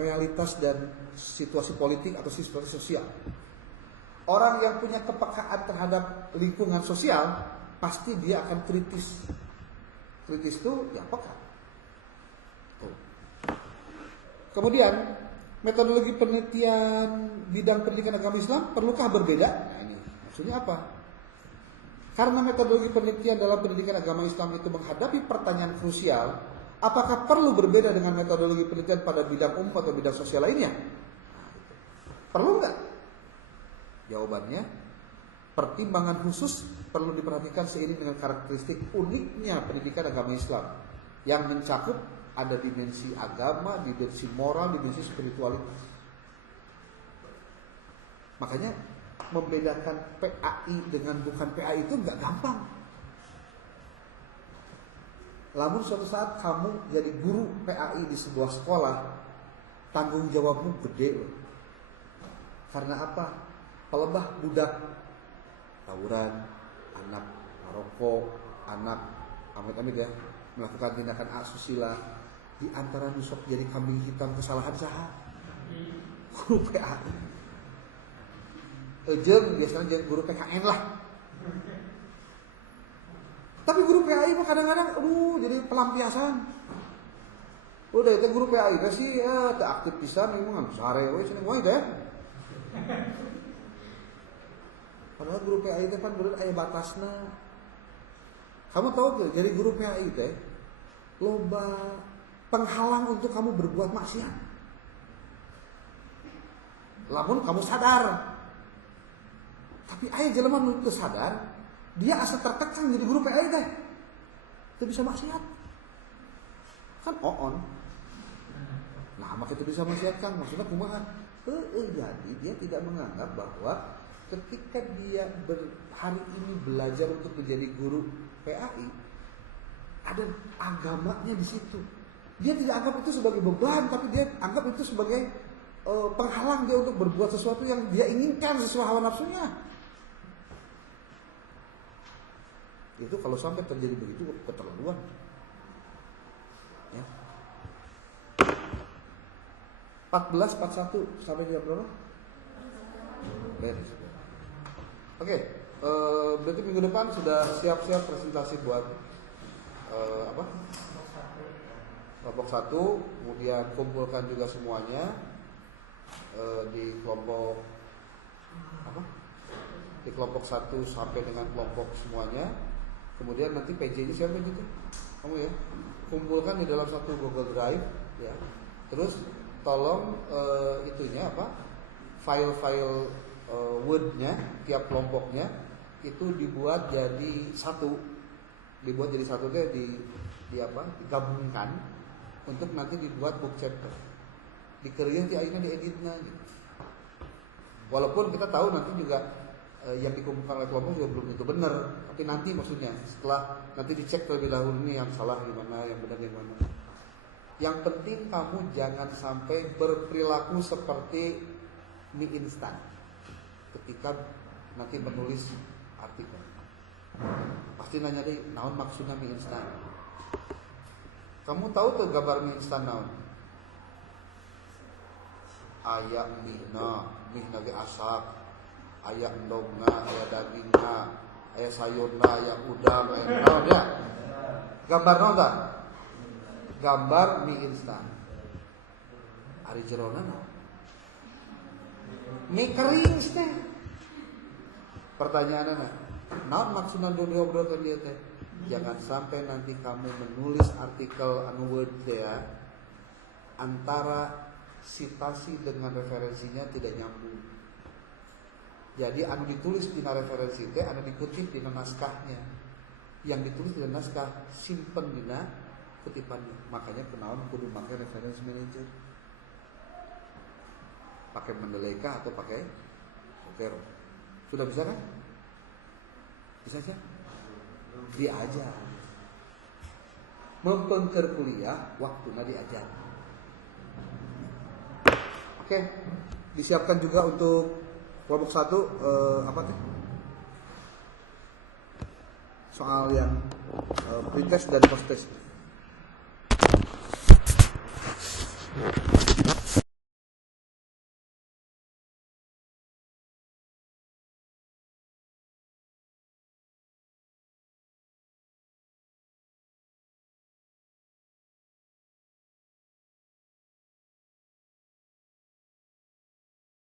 realitas dan situasi politik atau situasi sosial. Orang yang punya kepekaan terhadap lingkungan sosial pasti dia akan kritis. Kritis itu ya peka. Kemudian metodologi penelitian bidang pendidikan agama Islam perlukah berbeda? Nah ini maksudnya apa? Karena metodologi penelitian dalam pendidikan agama Islam itu menghadapi pertanyaan krusial, apakah perlu berbeda dengan metodologi penelitian pada bidang umum atau bidang sosial lainnya? Perlu nggak? Jawabannya, pertimbangan khusus perlu diperhatikan seiring dengan karakteristik uniknya pendidikan agama Islam yang mencakup ada dimensi agama, dimensi moral, dimensi spiritualitas. Makanya membedakan PAI dengan bukan PAI itu nggak gampang. Lamun suatu saat kamu jadi guru PAI di sebuah sekolah, tanggung jawabmu gede loh. Karena apa? Pelebah budak, tawuran, anak merokok, anak amit-amit ya melakukan tindakan asusila, di antara nusuk jadi kambing hitam kesalahan saha? Guru PAI. Jeung biasanya jadi guru PKN lah. Tapi guru PAI mah kadang-kadang jadi pelampiasan. Udah itu guru PAI teh sih ya teh aktif pisan memang sare we cenah moy teh. Padahal guru PAI teh kan bener aya batasna. Kamu tahu tuh jadi guru PAI teh loba penghalang untuk kamu berbuat maksiat. Lamun kamu sadar. Tapi aya jelema nu teu sadar, dia asa tertekan jadi guru PAI teh. Teu bisa maksiat. Kan on. Nah, maka itu bisa maksiat Kang, maksudnya kumaha? Jadi dia tidak menganggap bahwa ketika dia hari ini belajar untuk menjadi guru PAI, ada agamanya di situ. Dia tidak anggap itu sebagai beban, tapi dia anggap itu sebagai penghalang dia untuk berbuat sesuatu yang dia inginkan sesuai hawa nafsunya. Itu kalau sampai terjadi begitu keterlaluan. Ya. 14:41 sampai jam berapa? Beres. Oke, berarti minggu depan sudah siap-siap presentasi buat kelompok 1, kemudian kumpulkan juga semuanya di kelompok di kelompok 1 sampai dengan kelompok semuanya. Kemudian nanti PJ-nya siapa gitu? Kamu ya. Kumpulkan di dalam satu Google Drive ya. Terus tolong file-file Word-nya tiap kelompoknya itu dibuat jadi satu. Dibuat jadi satu deh digabungkan untuk nanti dibuat book chapter. Dikeringin ti ayeuna dieditna gitu. Walaupun kita tahu nanti juga yang dikumpulkan oleh kelompok juga belum tentu benar, tapi nanti maksudnya setelah nanti dicek terlebih dahulu nih yang salah gimana, yang benar gimana. Yang penting kamu jangan sampai berperilaku seperti mie instan ketika nanti menulis artikel. Pasti nanya deh, naon maksudnya mie instan? Kamu tahu tuh gambar mie instan naon? Aya mihna ge asap, aya endogna, aya dagingna, aya sayurna, aya udang, aya naon ya? Gambar naon tah? Gambar mie instan. Ari jerona naon? Mie kering teh. Pertanyaanna, naon maksudna diobrolkeun ieu teh? Jangan sampai nanti kamu menulis artikel anu Word ya, antara sitasi dengan referensinya tidak nyambung. Jadi anu ditulis dina referensi teh anu dikutip dina naskahnya. Yang ditulis dina naskah simpen dina kutipannya. Makanya kenaon kudu make reference manager. Pakai Mendeley-kah atau pakai Zotero? Sudah bisa kan? Bisa sih? Diajar. Mempengker kuliah waktunya diajar. Oke, disiapkan juga untuk kelompok 1 apa teh? Soal yang pretest dan post test.